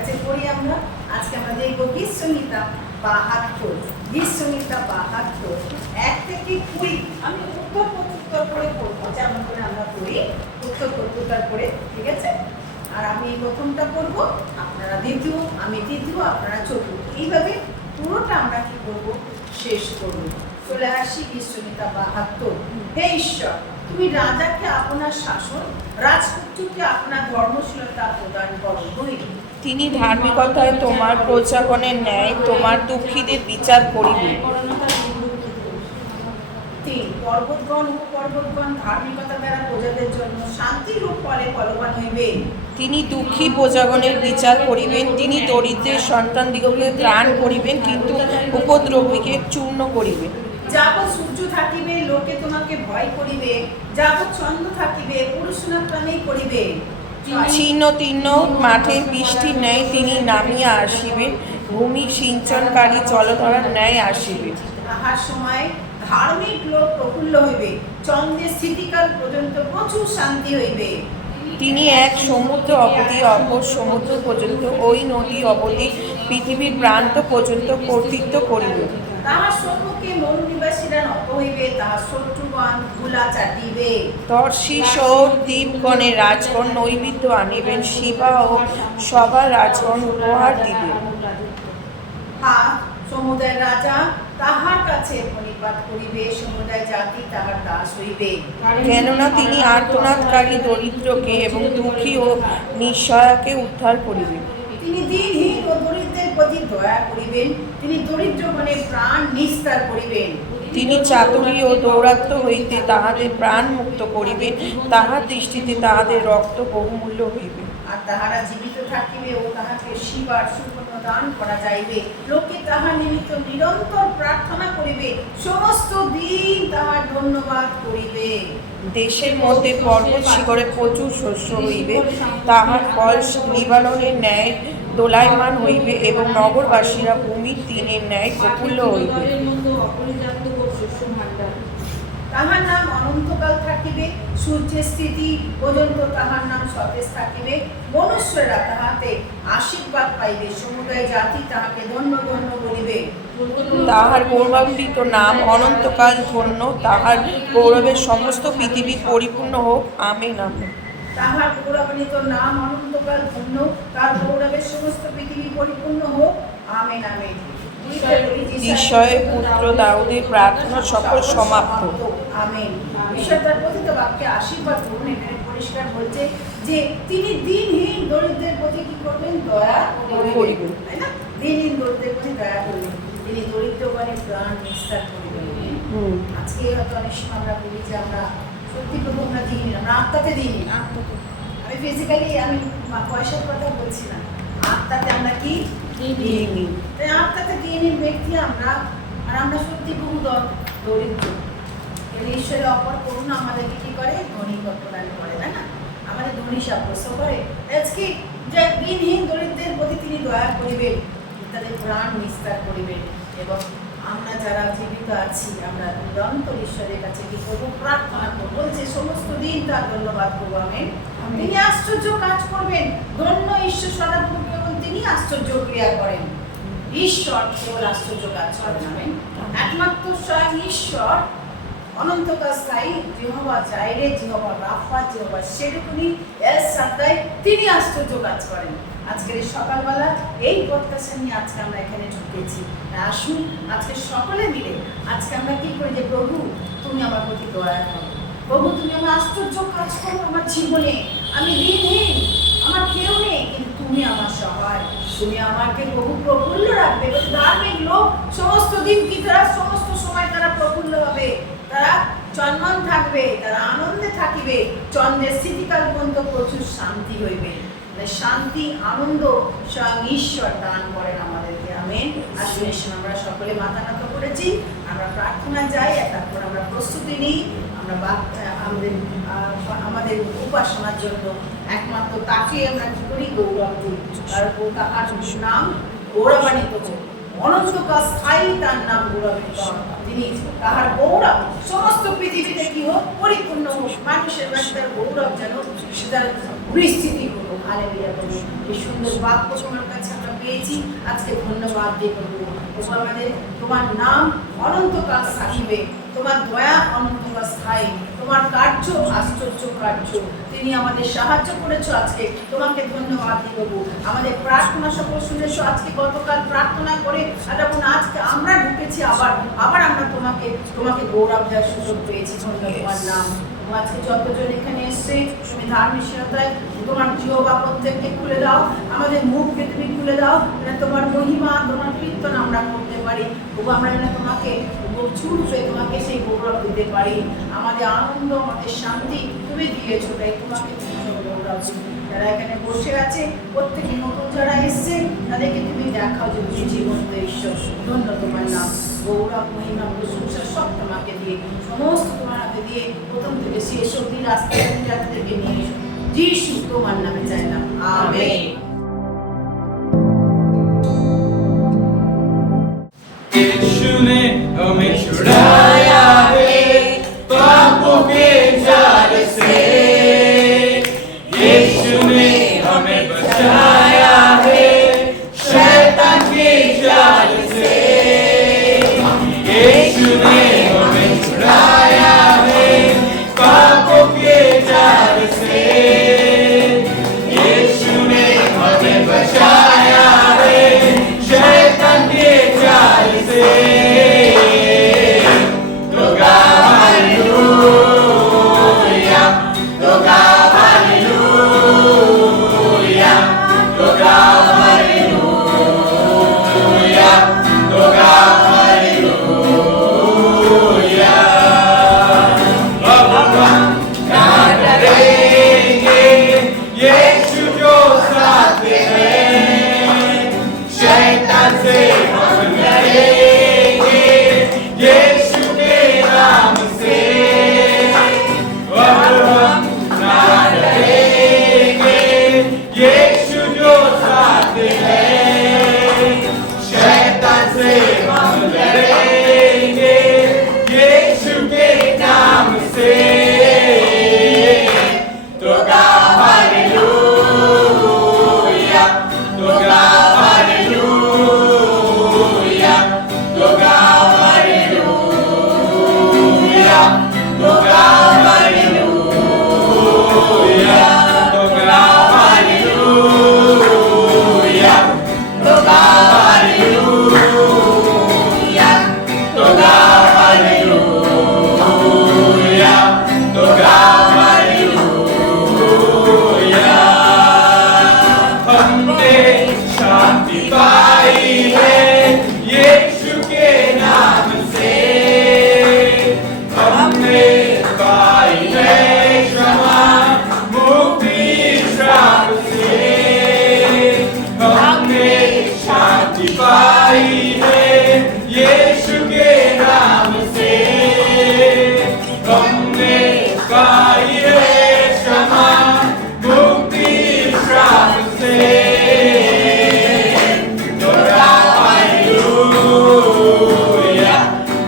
কাছে পড়ি আমরা। আজকে আমরা দেখবো গীত সংহিতা ৭২। গীত সংহিতা ৭২ ১ থেকে ২০। আমি উত্তর প্রত্যুত্তর করে পড়বো, যেমন করে আমরা পড়ি উত্তর প্রত্যুত্তর করে, ঠিক আছে? আর আমি প্রথমটা পড়বো, আপনারা দ্বিতীয়, আমি তৃতীয়, আপনারা চতুর্থ, এইভাবে পুরোটা আমরা কি করবো, শেষ করবো। চলে আসি গীত সংহিতা ৭২। হে ঈশ্বর, তুমি রাজাকে আপনার শাসন, রাজপুত্রকে আপনার ধর্মশীলতা প্রদান করো। তিনি ধার্মিকতায় তোমার প্রজাগণের ন্যায় তোমার দুঃখীদের বিচার করিবেন। ৩ পর্বতগণ উপপর্বতগণ ধার্মিকতা দ্বারা প্রজাদের জন্য শান্তিরূপ ফলে ফলবান হইবে। তিনি দুঃখী প্রজাগণের বিচার করিবেন। তিনি দরিদ্রের সন্তানদিগকে ত্রাণ করিবেন, কিন্তু উপদ্রবীকে চূর্ণ করিবেন। যাবৎ সূর্য থাকিবে লোকে তোমাকে ভয় করিবে, যাবৎ চন্দ্র থাকিবে পুরুষনা প্রাণেই করিবে। ছিন্ন তীর্ণ মাঠের বৃষ্টির ন্যায় তিনি নামিয়া আসিবেন, ভূমি সিঞ্চনকারী জলধারার ন্যায় আসিবে। তাহার সময় ধার্মিক লোক প্রফুল্ল হইবে, চন্দ্রের স্থিতিকাল পর্যন্ত প্রচুর শান্তি হইবে। তিনি এক সমুদ্র অবধি অপর সমুদ্র পর্যন্ত, ওই নদী অবধি পৃথিবীর প্রান্ত পর্যন্ত কর্তৃত্ব করিবে। তাহার সম্মুখে মরুনিবাসীরা নত হইবে, তাহার শত্রুগণ ধুলা চাটিবে। তর্শিস ও দ্বীপগণের রাজগণ নৈবেদ্য আনিবেন, শিবা ও সবার রাজগণ উপহার দিবেন। সমুদায় রাজা তাহার কাছে প্রণিপাত করিবে, সমুদায় জাতি তাহার দাস হইবে। কেননা তিনি আর্তনাদকারী দরিদ্রকে এবং দুঃখী ও নিঃসহায়কে উদ্ধার করিবেন। তিনি দিনহীন ও দরিদ্রের প্রতি দয়া করিবেন, তিনি দরিদ্রগণের প্রাণ নিস্তার করিবেন। তিনি চাতুরী ও দৌরাত্ম্য হইতে তাহাদের প্রাণ মুক্ত করিবেন, তাহার দৃষ্টিতে তাহাদের রক্ত বহুমূল্য হইবে। আর তাহারা জীবিত থাকিবে ও তাহাকে শিবার সুপর্ণ দান করা যাইবে। লোকে তাহার নিমিত্ত নিরন্তর প্রার্থনা করিবে, সমস্ত দিন তাহার ধন্যবাদ করিবে। দেশের মধ্যে পর্বত শিখরে প্রচুর শস্য হইবে, তাহার ফল লিবাননের ন্যায় দোলায়মান হইবে এবং নগরবাসীরা ভূমির তীরের ন্যায় প্রফুল্ল হইবে। তাহার নাম অনন্তকাল থাকিবে, সূর্যের স্থিতি পর্যন্ত তাহার নাম সতেজ থাকিবে। মনুষ্যরা তাহাতে আশীর্বাদ পাইবে, সমুদায় জাতি তাহাকে ধন্য ধন্য বলিবে। তাহার গৌরবান্বিত নাম অনন্তকাল ধন্য, তাহার গৌরবের সমস্ত পৃথিবী পরিপূর্ণ হোক। Amen amen. তাহার গৌরবান্বিত নাম অনন্তকাল ধন্য, তার গৌরবের সমস্ত পৃথিবী পরিপূর্ণ হোক। Amen amen. ঈশ্বরের পুত্র দাউদের প্রার্থনা সকল সমাপ্ত। আমেন। ঈশ্বর তার কথিত বাক্যে আশীর্বাদ করুন। এখানে পরিষ্কার বলছে যে তিনি দিনহীন দরিদ্রের প্রতি কি করবেন, দয়া করবেন, তাই না? দিনহীন দরিদ্রের প্রতি দয়া করবেন, তিনি দরিদ্রগণের প্রাণ নিস্তার করবেন। আজকে হয়তো অনেক সময় আমরা বলি যে আমরা সত্যি প্রভু আমরা দিইনি, আমরা আত্মাতে দিইনি। আত্মাতে আমি ফিজিক্যালি আমি পয়সার কথা বলছি না, আত্মাতে আমরা কি দিইনি। তাই আত্মাতে দিইনি ব্যক্তি আমরা, আর আমরা সত্যি বহু দরিদ্র। ঈশ্বরের অপর করুণা আমাদেরকে কি করে, ধনী প্রদান করে, তাই না? আমাদের ধনী সাব্যস্ত করে। আজকে যে দিনহীন দরিদ্রের প্রতি তিনি দয়া করিবেন, তাদের প্রাণ নিস্তার করিবেন। এবং আমরা যারা জীবিত আছি আমরা নিরন্তর ঈশ্বরের কাছে কি করবো, প্রার্থনা করবো, বলছে সমস্ত দিন তার ধন্যবাদ করবো। আমেন। তিনি আশ্চর্য কাজ করবেন, ধন্য ঈশ্বর সদাপ্রভু, এবং তিনি আশ্চর্য ক্রিয়া করেন। ঈশ্বর কেবল আশ্চর্য কাজ করেন। আমেন। একমাত্র স্বয়ং ঈশ্বর অনন্তকাল স্থায়ী জিহোবা জাইরে, জিহোবা রাফা, জিহোবা সেরকুনি, এল সাদ্দাই, তিনি আশ্চর্য কাজ করেন। আজকের এই সকালবেলা এই প্রত্যাশা নিয়ে আজকে আমরা এখানে ঢুকেছি। আসুন আজকে সকলে মিলে আজকে আমরা কি করি, যে প্রভু তুমি আমার প্রতি দয়া করো, প্রভু তুমি আমার আশ্চর্য কাজ করো আমার জীবনে। আমি দিনহীন, আমার কেউ নেই, কিন্তু তুমি আমার সহায়, তুমি আমাকে বহু প্রফুল্ল রাখবে। ধার্মিক লোক সমস্ত দিন কি তারা সমস্ত সময় তারা প্রফুল্ল হবে, তারা চন্মন থাকবে, তারা আনন্দে থাকিবে, চন্দ্রের স্থিতিকাল পর্যন্ত প্রচুর শান্তি হইবে। শান্তি আনন্দ স্বয়ং ঈশ্বর দান করেন আমাদেরকে। আমেন। আসুন আমরা সকলে মাথা নত করেছি, আমরা প্রার্থনা যাই, তারপর আমরা প্রস্তুতি নিই। আমরা আমাদের উপাসনার জন্য একমাত্র তাকে আমরা কি করি, গৌরব দিই। তার নাম গৌরবান্বিত, অনন্তকাল স্থায়ী তার নাম গৌরবান্বিত। তিনি তাহার গৌরব সমস্ত পৃথিবীতে কি হোক, পরিপূর্ণ হোক। মানুষের কাছে তার গৌরব যেন তার পরিস্থিতি হোক। হালেলুয়া প্রভু। এই সুন্দর বাক্য তোমার কাছে আমরা পেয়েছি, আজকে ধন্যবাদ দিয়ে প্রভু। প্রভু আমাদের তোমার নাম অনন্তকাল থাকিবে, তোমার দয়া অনন্তকাল স্থায়ী, তোমার কার্য আশ্চর্য কার্য। তিনি আমাদের সাহায্য করেছো, আজকে তোমাকে ধন্যবাদ দিই প্রভু। আমাদের প্রার্থনা সকল শুনেছো, আজকে গতকাল প্রার্থনা করে যখন আজকে আমরা ঢুকেছি আবার আমরা তোমাকে গৌরব দেওয়ার সুযোগ পেয়েছি। ধন্যবাদ তোমার নাম। আজকে যতজন এখানে এসছে তুমি ধার্মিকতায় তোমার জিহ্বা প্রত্যেককে খুলে দাও, আমাদের মুখকে তুমি খুলে দাও, তোমার মহিমা তোমার কীর্তন আমরা করতে পারি প্রভু। আমরা যেন তোমাকে ছুটবে তোমাকে সেই গৌরব দিতে পারি। আমাদের আনন্দ, আমাদের শান্তি তুমি দিয়েছো, তাই তোমাকে গৌরব। যারা এখানে বসে আছে প্রত্যেকে নতুন যারা এসছে তাদেরকে তুমি দেখাও যে তুমি জীবন্ত ঈশ্বর। ধন্য তোমার নাম, গৌরব মহিমা প্রশংসা সব তোমাকে দিয়ে, সমস্ত তোমার হাতে দিয়ে প্রথম থেকে শেষ অবধি রাস্তায় থেকে নিয়ে এসো যিশু তোমার নামে চাইলাম, আমেন। यीशु ने हमें छुड़ाया है पापों के जाल से, यीशु ने हमें बचाया है शैतान के जाल से, यीशु ने हमें छुड़ाया है पापों के जाल से, यीशु ने हमें बचाया है शैतान के जाल से। तो गाओ हालेलुया, तो गाओ हालेलुया, तो गाओ हालेलुया, तो गाओ हालेलुया। अब हम ना डरेंगे, यीशु जो साथ है, शैतान से हम लड़ेंगे यीशु के नाम से। अब हम ना डरेंगे, यीशु जो साथ है, शैतान से हम लड़ेंगे यीशु के नाम से। तो गाओ हालेलुया, तो गाओ हालेलुया, तो गाओ हालेलुया, तो गाओ हालेलुया, तो गाओ हालेलुया, तो गाओ हालेलुया, तो गाओ हालेलुया, तो गाओ हालेलुया। हमने शांति पाई है यीशु के नाम से, हमने पाई है क्षमा मुक्ति श्राप से, हमने शांति पाई है यीशु के नाम से, हमने पाई है क्षमा मुक्ति श्राप से। तो गाओ हालेलुया,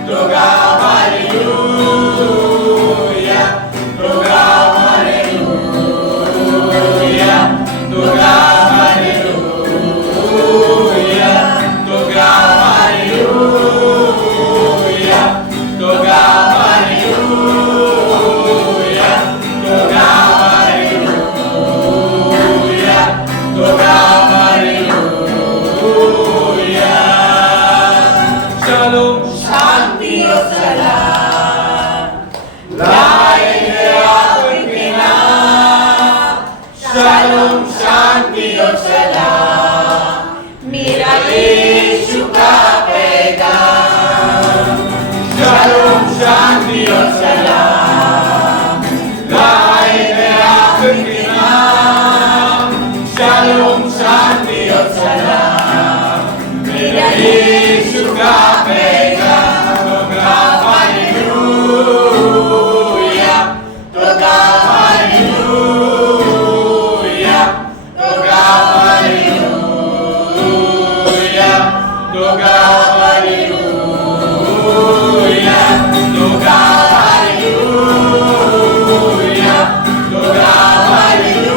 तो गाओ हालेलुया, तो गाओ हालेलुया, तो गाओ हालेलुया, तो गाओ हालेलुया, तो गाओ हालेलुया, तो गाओ हालेलुया, तो गाओ हालेलुया। शालोम शांति और सलाम लाएंगे आपके नाम, शालोम शांति और सलाम मेरा यीशु का पैगाम, शालोम शांति और सलाम लाएंगे आपके नाम, शालोम शांति और सलाम मेरा यीशु का पैगाम। तो गाओ हालेलुया, तो गाओ हालेलुया, तो गाओ हालेलुया, तो गाओ हालेलुया, तो गाओ हालेलुया, तो गाओ हालेलुया।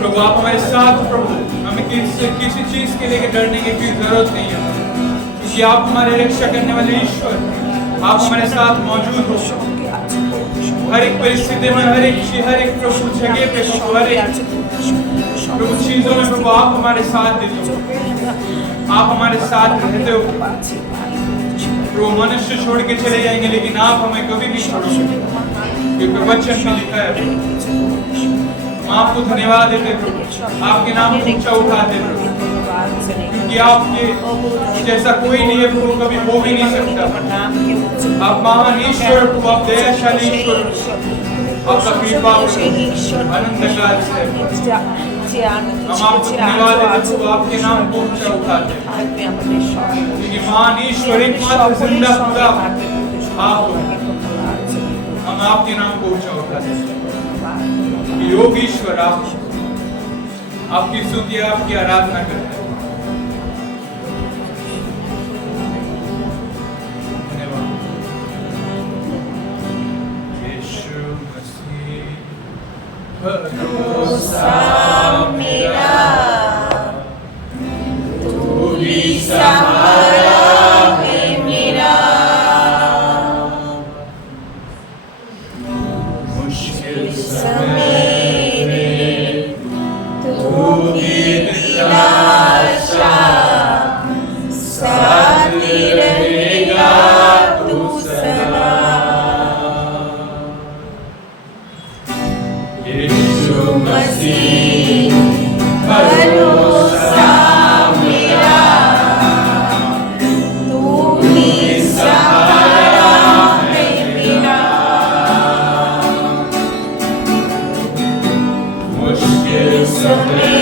प्रभु आप हमारे साथ प्रभु, हमें किसी चीज के लिए डरने की कोई जरूरत नहीं है क्योंकि आप हमारे रक्षा करने वाले ईश्वर, आप हमारे साथ मौजूद हो। हर एक परिस्थिति में, हर एक प्रभु जगह पे प्रभु, हर एक प्रभु चीजों में प्रभु आप हमारे साथ देते हो, आप हमारे साथ रहते हो। प्रभु मनुष्य छोड़ के चले जाएंगे लेकिन आप हमें कभी भी छोड़ोगे, क्योंकि वचन में लिखा है। हम आपको धन्यवाद देते प्रभु, आपके नाम को ऊंचा उठाते प्रभु, क्योंकि आपके जैसा कोई नहीं है प्रभु, कभी हो भी नहीं सकता। आप महान ईश्वर प्रभु, आप दयाशाली ईश्वर, आपका कृपा अनंत काल से। हम आपको धन्यवाद देते प्रभु, आपके नाम को ऊंचा उठाते, क्योंकि महान ईश्वर एकमात्र जिंदा खुदा आप हो। हम आपके नाम को ऊंचा उठाते, योग ईश्वर आप, आपकी स्तुति आपकी आराधना करते हैं। धन्यवाद यीशु मसीह, भरोसा मेरा तू ही सहारा है मेरा, मुश्किल समय साथ रहेगा तू सदा। यीशु मसीह भरोसा मेरा, तू ही सहारा है मेरा, मुश्किल समय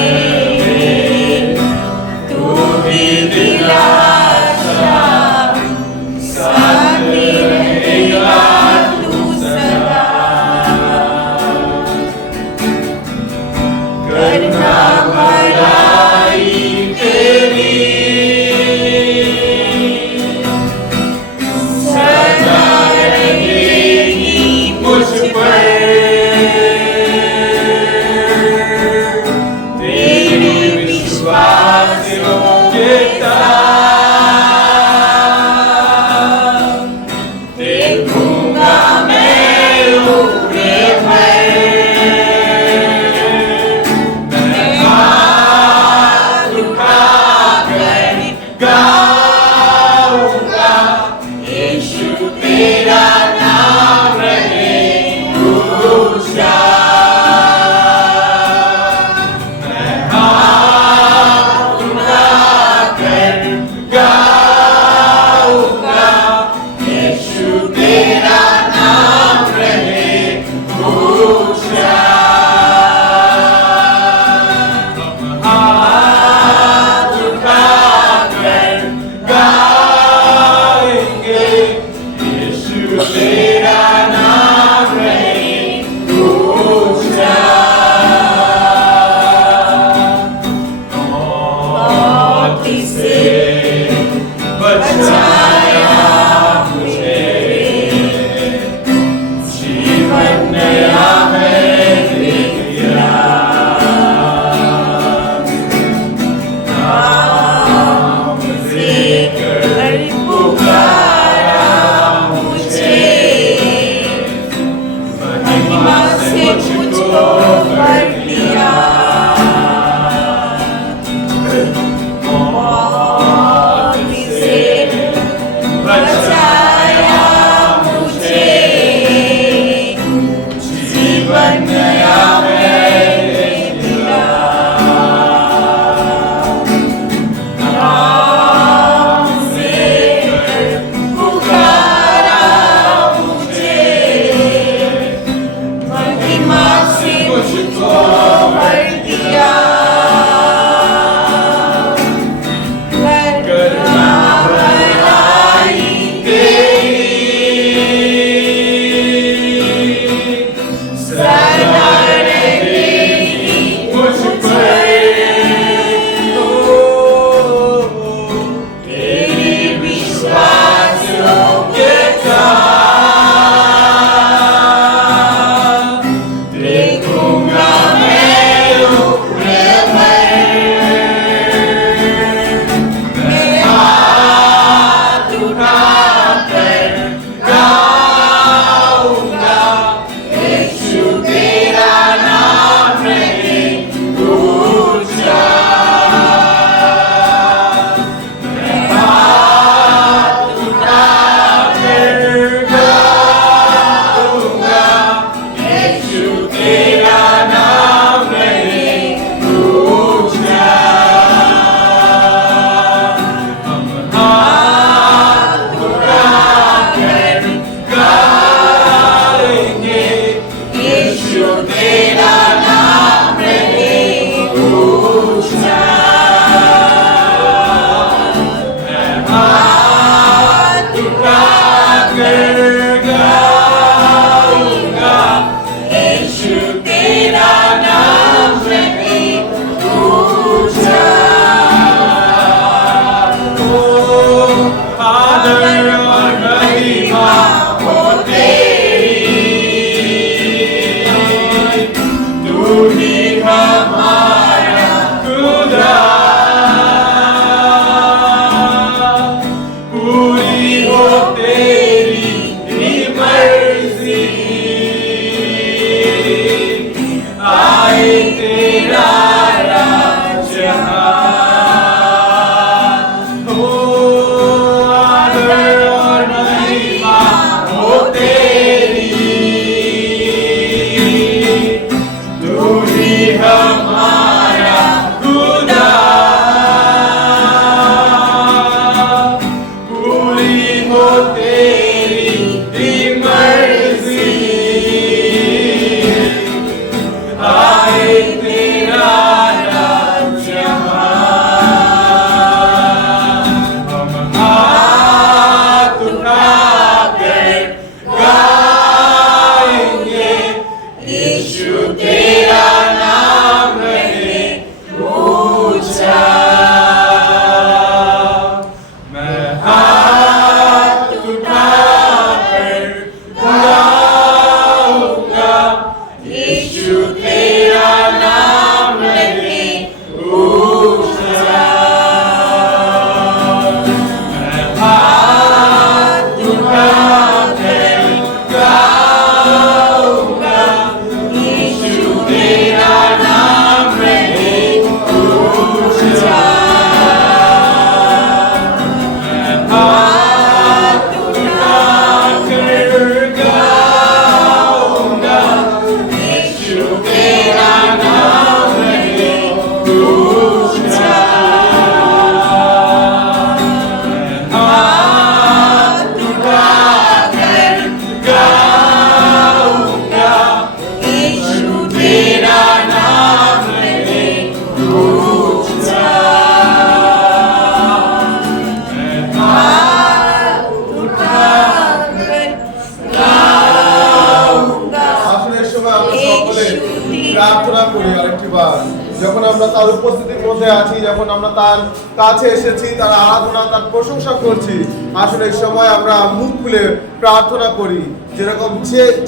তার উপস্থিতির মধ্যে আছি, যখন আমরা তার কাছে এসেছি, তার আরাধনা, তার প্রশংসা করছি, আসলে এই সময় আমরা মুখ খুলে প্রার্থনা করি।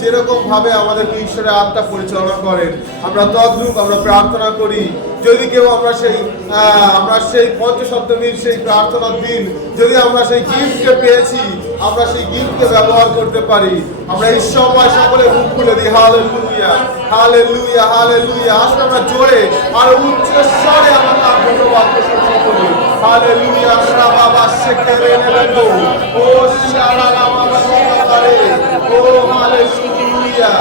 যেরকম ভাবে আমাদেরকে ঈশ্বরের আত্মা পরিচালনা করেন, আমরা তদ্রূপ আমরা প্রার্থনা করি। যদি কেউ আমরা সেই পঞ্চসপ্তমীর সেই প্রার্থনার দিন যদি আমরা সেই গিফটকে পেয়েছি, আমরা সেই গিফটকে ব্যবহার করতে পারি। আমরা এই সময় সকলে মুখ খুলে দিই হালেলুয়া, হালেলুয়া, হালেলুয়া। আসলে আমরা জোরে আর উচ্চ স্বরে আমরা তার ধন্যবাদ প্রশংসা করি। হালেলুয়া, বাবা শেখরে নেবেগো, ও শালা বাবা বাবা রে, ও হালেলুয়া,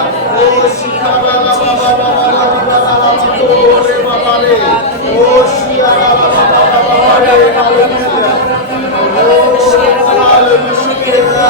ও শিখারা বাবা বাবা বাবা রে বাবা রে, ও শিয়ারা বাবা বাবা রে, হালেলুয়া, ও হালেলুয়া।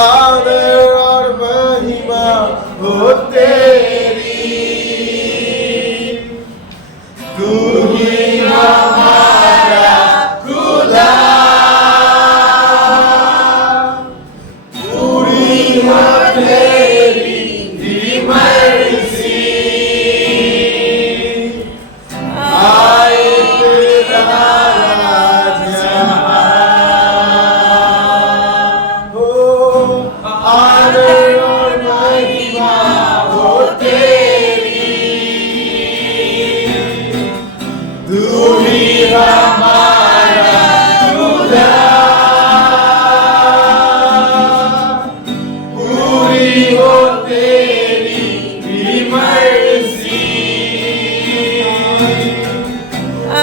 आदर और महिमा हो तेरी, तू ही हमारा खुदा, पूरी हो तेरी मर्जी,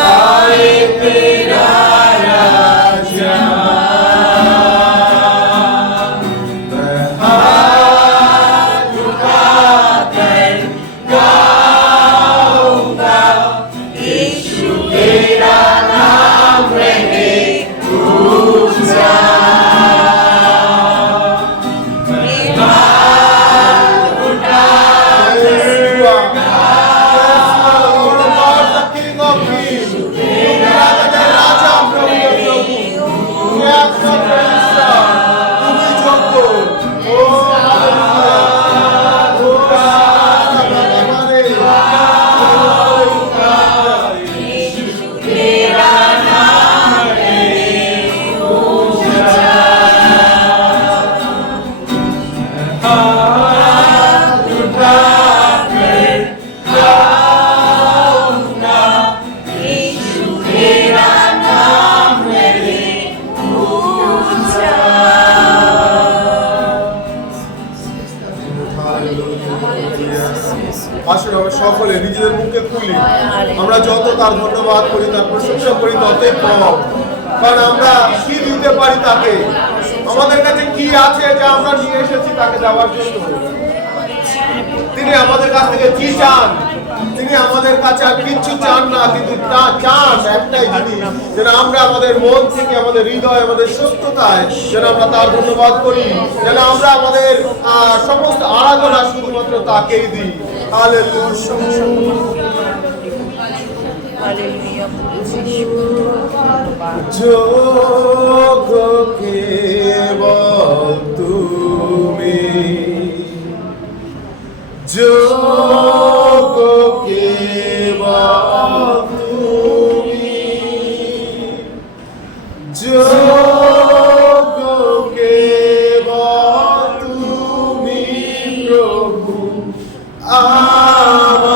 आए तेरा আসলে আমরা সকলে নিজেদের মুখে খুলি, আমরা যত তার ধন্যবাদ করি, তার প্রশংসা করি, ততই কম। কারণ আমরা কি দিতে পারি তাকে, আমাদের কাছে কি আছে যা আমরা নিয়ে এসেছি তাকে দেওয়ার জন্য। তিনি আমাদের কাছ থেকে কি চান? তিনি আমাদের কাছে আর কিচ্ছু চান না, কিন্তু তা চান একটাই জিনিস, যেন আমরা আমাদের মন থেকে, আমাদের হৃদয়, আমাদের সত্যতায় যেন আমরা তার ধন্যবাদ করি, যেন আমরা আমাদের সমস্ত আরাধনা শুধুমাত্র তাকেই দিই। যোগ্য কেবল তুমি, যোগ্য কেবল তুমি, যোগ্য কেবল তুমি প্রভু, আমার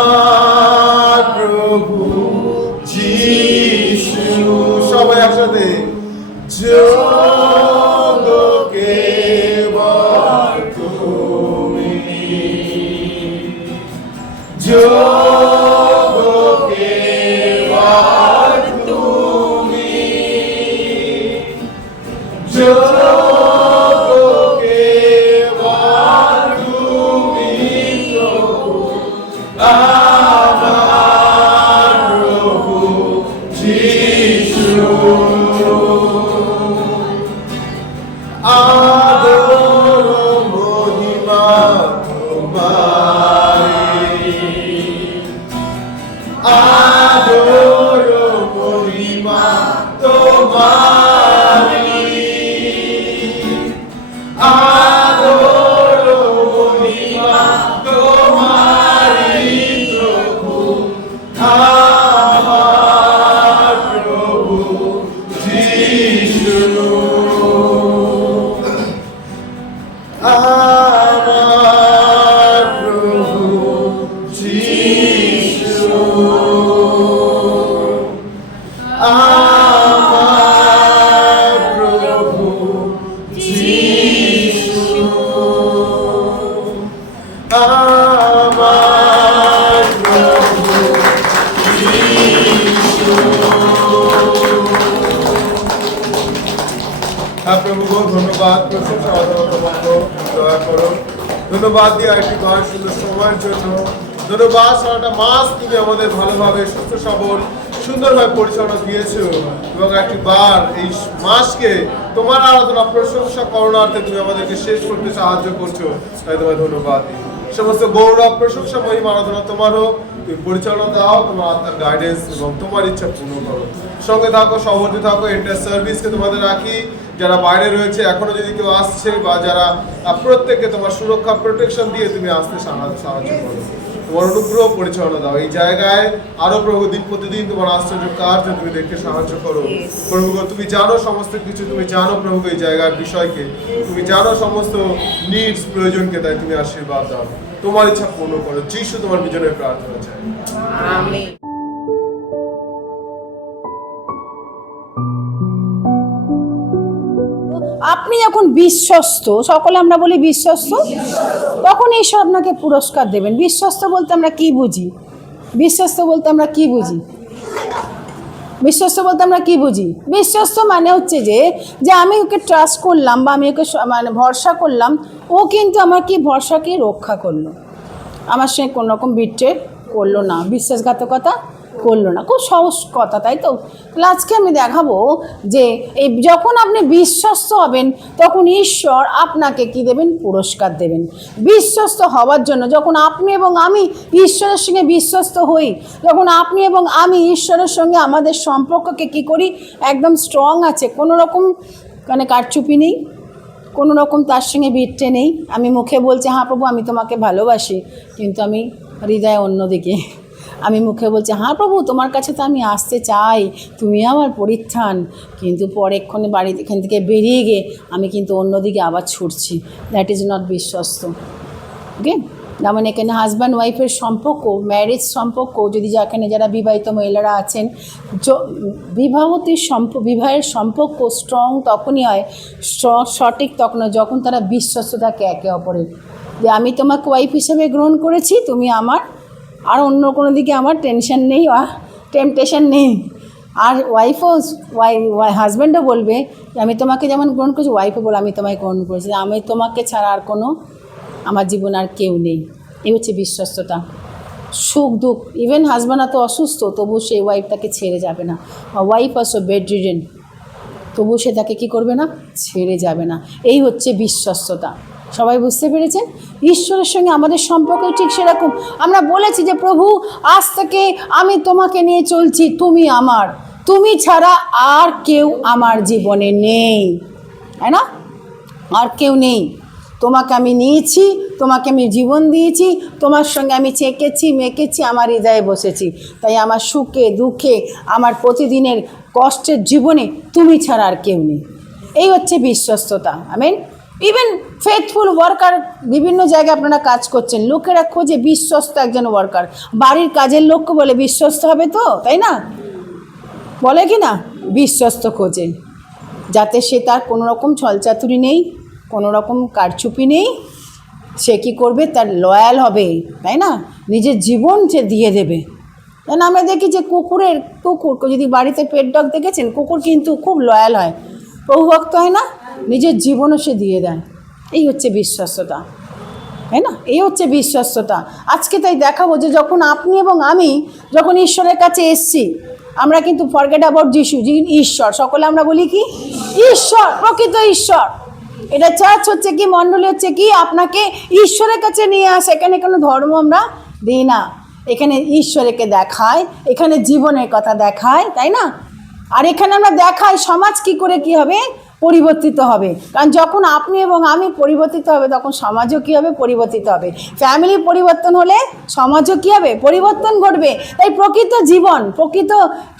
প্রভু যিশু। সবাই একসাথে যোগ্য কেবল তুমি, যোগ্য কেবল হ্যাঁ প্রভু গো, ধন্যবাদ, প্রশংসা তোমাকে, দয়া করো। ধন্যবাদ দিয়ে একটি ঘর সুন্দর সময়ের জন্য। ধন্যবাদ, সারাটা মাস তুমি আমাদের ভালোভাবে সুস্থ সবল সুন্দরভাবে পরিচালনা দিয়েছো এবং একটি বার এই মাসকে তোমার আরাধনা প্রশংসা করুণার্থে তুমি আমাদেরকে শেষ করতে সাহায্য করছো, তাই তোমায় ধন্যবাদ দিই। সমস্ত গৌরব প্রশংসা মহিমা আরাধনা তোমার হোক। তুমি পরিচালনা দাও, তোমার আত্মার গাইডেন্স এবং তোমার ইচ্ছা পূর্ণ করো। সঙ্গে থাকো, সহবর্তী থাকো। এন্টার সার্ভিসকে তোমাদের রাখি, যারা বাইরে রয়েছে এখনো যদি কেউ আসছে বা যারা প্রত্যেককে তোমার সুরক্ষা প্রোটেকশন দিয়ে তুমি আসতে সাহায্য করো। তোমার অনুগ্রহ পরিচালনা দাও এই জায়গায় আরো প্রভু, দিন প্রতিদিন তোমার আশ্চর্য কাজ তুমি দেখে সাহায্য করো প্রভু। তুমি জানো সমস্ত কিছু, তুমি জানো প্রভু এই জায়গার বিষয়কে, তুমি জানো সমস্ত নিডস প্রয়োজনকে, তাই তুমি আশীর্বাদ দাও, তোমার ইচ্ছা পূর্ণ করো। যিশু তোমার বিজনের প্রার্থনা চাই, আমেন। আপনি যখন বিশ্বস্ত, সকলে আমরা বলি বিশ্বস্ত, তখন ঈশ্বর আপনাকে পুরস্কার দেবেন। বিশ্বস্ত বলতে আমরা কি বুঝি? বিশ্বস্ত বলতে আমরা কি বুঝি? বিশ্বস্ত বলতে আমরা কি বুঝি? বিশ্বস্ত মানে হচ্ছে যে আমি ওকে ট্রাস্ট করলাম বা আমি ওকে মানে ভরসা করলাম, ও কিন্তু আমার কি ভরসাকে রক্ষা করলো, আমার সঙ্গে কোনো রকম বিট্রে করলো না, বিশ্বাসঘাতকতা করলো না। খুব সহজ কথা, তাই তো? তাহলে আজকে আমি দেখাবো যে এই যখন আপনি বিশ্বস্ত হবেন তখন ঈশ্বর আপনাকে কি দেবেন? পুরস্কার দেবেন। বিশ্বস্ত হওয়ার জন্য যখন আপনি এবং আমি ঈশ্বরের সঙ্গে বিশ্বস্ত হই, যখন আপনি এবং আমি ঈশ্বরের সঙ্গে আমাদের সম্পর্ককে কি করি? একদম স্ট্রং আছে, কোনো রকম মানে কারচুপি নেই, কোনো রকম তার সঙ্গে বিট্রে নেই। আমি মুখে বলছি হ্যাঁ প্রভু আমি তোমাকে ভালোবাসি, কিন্তু আমি হৃদয়ে অন্যদিকে। আমি মুখে বলছি হ্যাঁ প্রভু তোমার কাছে তো আমি আসতে চাই, তুমি আমার পরিত্রাণ, কিন্তু পরেক্ষণে বাড়ি এখান থেকে বেরিয়ে গিয়ে আমি কিন্তু অন্যদিকে আবার ছুটছি। দ্যাট ইজ নট বিশ্বস্ত। ওকে, যেমন এখানে হাজব্যান্ড ওয়াইফের সম্পর্ক, ম্যারেজ সম্পর্ক, যদি এখানে যারা বিবাহিত মহিলারা আছেন, বিবাহের সম্পর্ক স্ট্রং তখনই হয়, সঠিক তখন যখন তারা বিশ্বস্ত থাকে একে অপরের, যে আমি তোমাকে ওয়াইফ হিসেবে গ্রহণ করেছি, তুমি আমার, আর অন্য কোনো দিকে আমার টেনশন নেই, টেম্পটেশন নেই। আর ওয়াইফও হাজব্যান্ডও বলবে যে আমি তোমাকে যেমন গ্রহণ করেছি, ওয়াইফও বলে আমি তোমায় গ্রহণ করেছি, আমি তোমাকে ছাড়া আর কোনো আমার জীবন আর কেউ নেই। এই হচ্ছে বিশ্বস্ততা। সুখ দুঃখ, ইভেন হাজব্যান্ড এত অসুস্থ তবু সেই ওয়াইফ তাকে ছেড়ে যাবে না, ওয়াইফ অলসো বেড রিডেন, তবু সে তাকে কী করবে না? ছেড়ে যাবে না। এই হচ্ছে বিশ্বস্ততা। সবাই বুঝতে পেরেছেন? ঈশ্বরের সঙ্গে আমাদের সম্পর্ক ঠিক সেরকম। আমরা বলেছি যে প্রভু আজ থেকে আমি তোমাকে নিয়ে চলছি, তুমি আমার, তুমি ছাড়া আর কেউ আমার জীবনে নেই, তাই না? আর কেউ নেই। তোমাকে আমি নিয়েছি, তোমাকে আমি জীবন দিয়েছি, তোমার সঙ্গে আমি চেকেছি মেকেছি, আমার হৃদয়ে বসেছি। তাই আমার সুখে দুঃখে, আমার প্রতিদিনের কষ্টের জীবনে তুমি ছাড়া আর কেউ নেই। এই হচ্ছে বিশ্বস্ততা। আমেন। ইভেন ফেথফুল ওয়ার্কার, বিভিন্ন জায়গায় আপনারা কাজ করছেন, লোকেরা খোঁজে বিশ্বস্ত একজন ওয়ার্কার। বাড়ির কাজের লোককে বলে বিশ্বস্ত হবে তো, তাই না? বলে কি না? বিশ্বস্ত খোঁজে, যাতে সে তার কোনো রকম ছলচাতুরি নেই, কোনো রকম কারচুপি নেই, সে কী করবে? তার লয়াল হবে, তাই না? নিজের জীবন সে দিয়ে দেবে। কেন আমরা দেখি যে কুকুর যদি বাড়িতে পেট ডগ দেখেছেন, কুকুর কিন্তু খুব লয়াল হয়, প্রভুভক্ত হয় না, নিজের জীবনও সে দিয়ে দেয়। এই হচ্ছে বিশ্বস্ততা, তাই না? এই হচ্ছে বিশ্বস্ততা। আজকে তাই দেখাবো যে যখন আপনি এবং আমি যখন ঈশ্বরের কাছে এসছি, আমরা কিন্তু ফরগেট অ্যাবাউট যিশু, যিনি ঈশ্বর, সকলে আমরা বলি কি? ঈশ্বর, প্রকৃত ঈশ্বর। এটা চার্চ হচ্ছে কি, মণ্ডলী হচ্ছে কি, আপনাকে ঈশ্বরের কাছে নিয়ে আসে। এখানে কোনো ধর্ম আমরা দিই না, এখানে ঈশ্বরকে দেখায়, এখানে জীবনের কথা দেখায়, তাই না? আর এখানে আমরা দেখাই সমাজ কি করে কি হবে? পরিবর্তিত হবে। কারণ যখন আপনি এবং আমি পরিবর্তিত হবে, তখন সমাজও কী হবে? পরিবর্তিত হবে। ফ্যামিলি পরিবর্তন হলে সমাজও কী হবে? পরিবর্তন ঘটবে। তাই প্রকৃত জীবন, প্রকৃত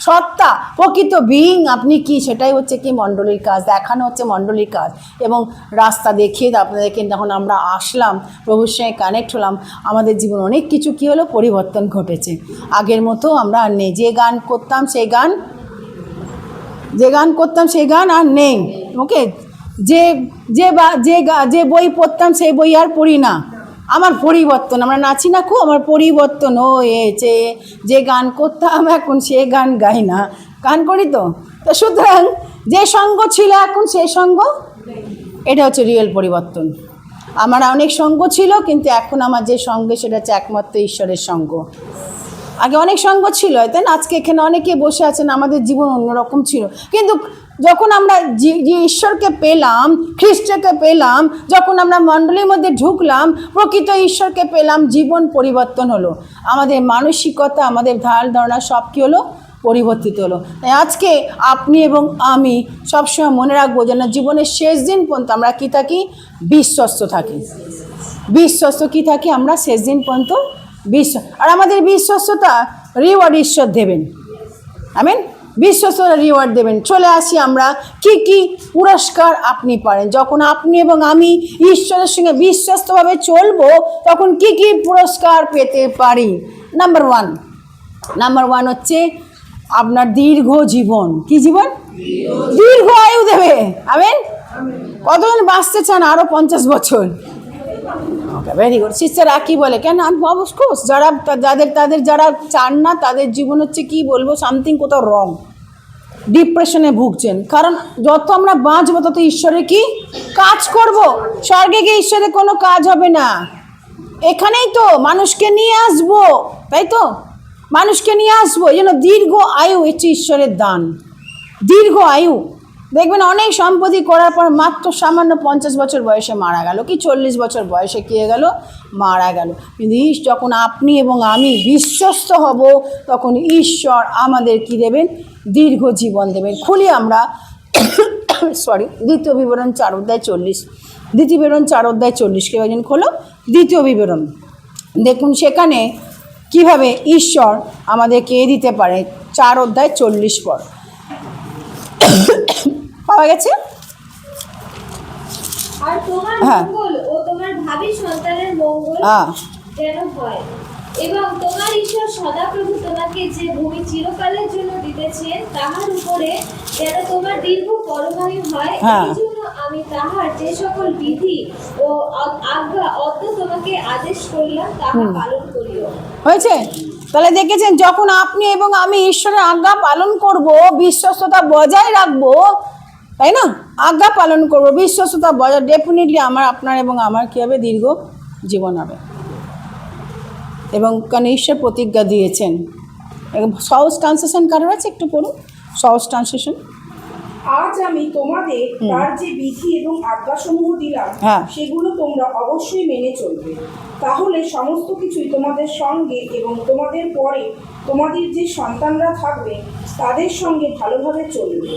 সত্তা, প্রকৃত বিইং আপনি কি, সেটাই হচ্ছে কি মণ্ডলীর কাজ, দেখানো হচ্ছে মণ্ডলীর কাজ। এবং রাস্তা দেখিয়ে আপনাদেরকে যখন আমরা আসলাম, প্রভুর সঙ্গে কানেক্ট হলাম, আমাদের জীবন অনেক কিছু কী হলো? পরিবর্তন ঘটেছে। আগের মতো আমরা আর নেই। যে গান করতাম সেই গান আর নেই। ওকে, যে বই পড়তাম সেই বই আর পড়ি না। আমার পরিবর্তন, আমরা নাচি না খুব, আমার পরিবর্তন হয়েছে। যে গান করতাম এখন সে গান গাই না, গান করি তো। তো সুতরাং যে সঙ্গ ছিল এখন সেই সঙ্গ, এটা হচ্ছে রিয়েল পরিবর্তন। আমার অনেক সঙ্গ ছিল, কিন্তু এখন আমার যে সঙ্গে সেটা হচ্ছে একমাত্র ঈশ্বরের সঙ্গ। আগে অনেক সঙ্গ ছিল, তাই না? আজকে এখানে অনেকে বসে আছেন, আমাদের জীবন অন্যরকম ছিল, কিন্তু যখন আমরা যে ঈশ্বরকে পেলাম, খ্রিস্টকে পেলাম, যখন আমরা মণ্ডলীর মধ্যে ঢুকলাম, প্রকৃত ঈশ্বরকে পেলাম, জীবন পরিবর্তন হলো। আমাদের মানসিকতা, আমাদের ধারণা সব কী হলো? পরিবর্তিত হলো। তাই আজকে আপনি এবং আমি সবসময় মনে রাখবো যেন জীবনের শেষ দিন পর্যন্ত আমরা কী থাকি? বিশ্বস্ত থাকি। বিশ্বস্ত কী থাকি আমরা? শেষ দিন পর্যন্ত আর আমাদের বিশ্বস্ততা রিওয়ার্ড ঈশ্বর দেবেন। আমেন। বিশ্বস্ততা রিওয়ার্ড দেবেন। চলে আসি আমরা কি কি পুরস্কার আপনি পারেন। যখন আপনি এবং আমি ঈশ্বরের সঙ্গে বিশ্বস্তভাবে চলবো, তখন কি কি পুরস্কার পেতে পারি? নাম্বার ওয়ান হচ্ছে আপনার দীর্ঘ জীবন। কি জীবন? দীর্ঘ আয়ু দেবে। আমেন। কতজন বাঁচতে চান আরো 50 বছর? ওকে, ভেরি গুড। সিস্টার কি বলে? কেন? আমি অবশ্যই যারা চান না, তাদের জীবন হচ্ছে কি বলবো, সামথিং কোথাও রং, ডিপ্রেশনে ভুগছেন। কারণ যত আমরা বাঁচবো তত ঈশ্বরের কি কাজ করব। স্বর্গে গিয়ে ঈশ্বরের কোনো কাজ হবে না। এখানেই তো মানুষকে নিয়ে আসবো, তাই তো? মানুষকে নিয়ে আসবো, এই জন্য দীর্ঘ আয়ু হচ্ছে ঈশ্বরের দান। দীর্ঘ আয়ু। দেখবেন অনেক সম্পত্তি করার পর মাত্র সামান্য 50 বছর বয়সে মারা গেল, কি 40 বছর বয়সে কী হয়ে গেল? মারা গেল। কিন্তু যখন আপনি এবং আমি বিশ্বস্ত হব, তখন ঈশ্বর আমাদের কি দেবেন? দীর্ঘ জীবন দেবেন। খুলি আমরা দ্বিতীয় বিবরণ 4:40। দ্বিতীয় বিবরণ 4:40, কেউ একজন খোলো দ্বিতীয় বিবরণ। দেখুন সেখানে কিভাবে ঈশ্বর আমাদেরকে দিতে পারে। 4:40 পর পাওয়া গেছে। আর তোমার মঙ্গল ও তোমার ভাবি সন্তানের মঙ্গল যেন হয়, এবং তোমার ঈশ্বর সদাপ্রভু তোমাকে যে ভূমি চিরকালের জন্য দিতেছেন, তাহার উপরে যেন তোমার দীর্ঘ পরমায়ু হয়। এই জন্য আমি তাহার যে সকল বিধি ও আজ্ঞা অদ্য তোমাকে আদেশ করিলাম, তাহা পালন করিও। হয়েছে? তাহলে দেখেছেন, যখন আপনি এবং আমি ঈশ্বরের আজ্ঞা পালন করব, বিশ্বস্ততা বজায় রাখবো, তাই না? আজ্ঞা পালন করব, বিশ্বস্ততা বজায়, ডেফিনেটলি আপনার এবং আমার কী হবে? দীর্ঘ জীবন হবে। এবং কারণ ঈশ্বর প্রতিজ্ঞা দিয়েছেন। সহজ ট্রান্সলেশন কারোর আছে? একটু পড়ুন সহজ ট্রান্সলেশন। আজ আমি তোমাদের তার যে বিধি এবং আজ্ঞাসমূহ দিলাম, সেগুলো তোমরা অবশ্যই মেনে চলবে। তাহলে সমস্ত কিছুই তোমাদের সঙ্গে এবং তোমাদের পরে তোমাদের যে সন্তানরা থাকবে তাদের সঙ্গে ভালোভাবে চলবে।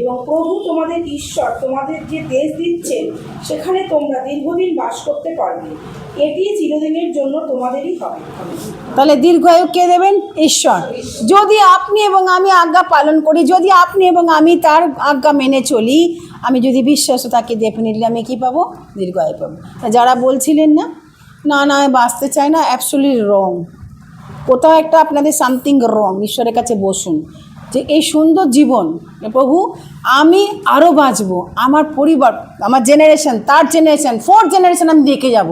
এবং প্রভু তোমাদের ঈশ্বর তোমাদের যে দেশ দিচ্ছেন, সেখানে তোমরা দীর্ঘদিন বাস করতে পারবে। এটি চিরদিনের জন্য তোমাদেরই হবে। তাহলে দীর্ঘায়ু কে দেবেন? ঈশ্বর। যদি আপনি এবং আমি আজ্ঞা পালন করি, যদি আপনি এবং আমি তার আজ্ঞা মেনে চলি, আমি যদি বিশ্বাস থাকি, ডেফিনেটলি আমি কী পাবো? দীর্ঘায়ু পাবো। যারা বলছিলেন না না বাঁচতে চায় না, অ্যাবসলিউটলি রং। কোথাও একটা আপনাদের সামথিং রং। ঈশ্বরের কাছে বসুন যে এই সুন্দর জীবন, প্রভু আমি আরও বাঁচবো, আমার পরিবার, আমার জেনারেশন, তার জেনারেশন, 4th জেনারেশন আমি দেখে যাব,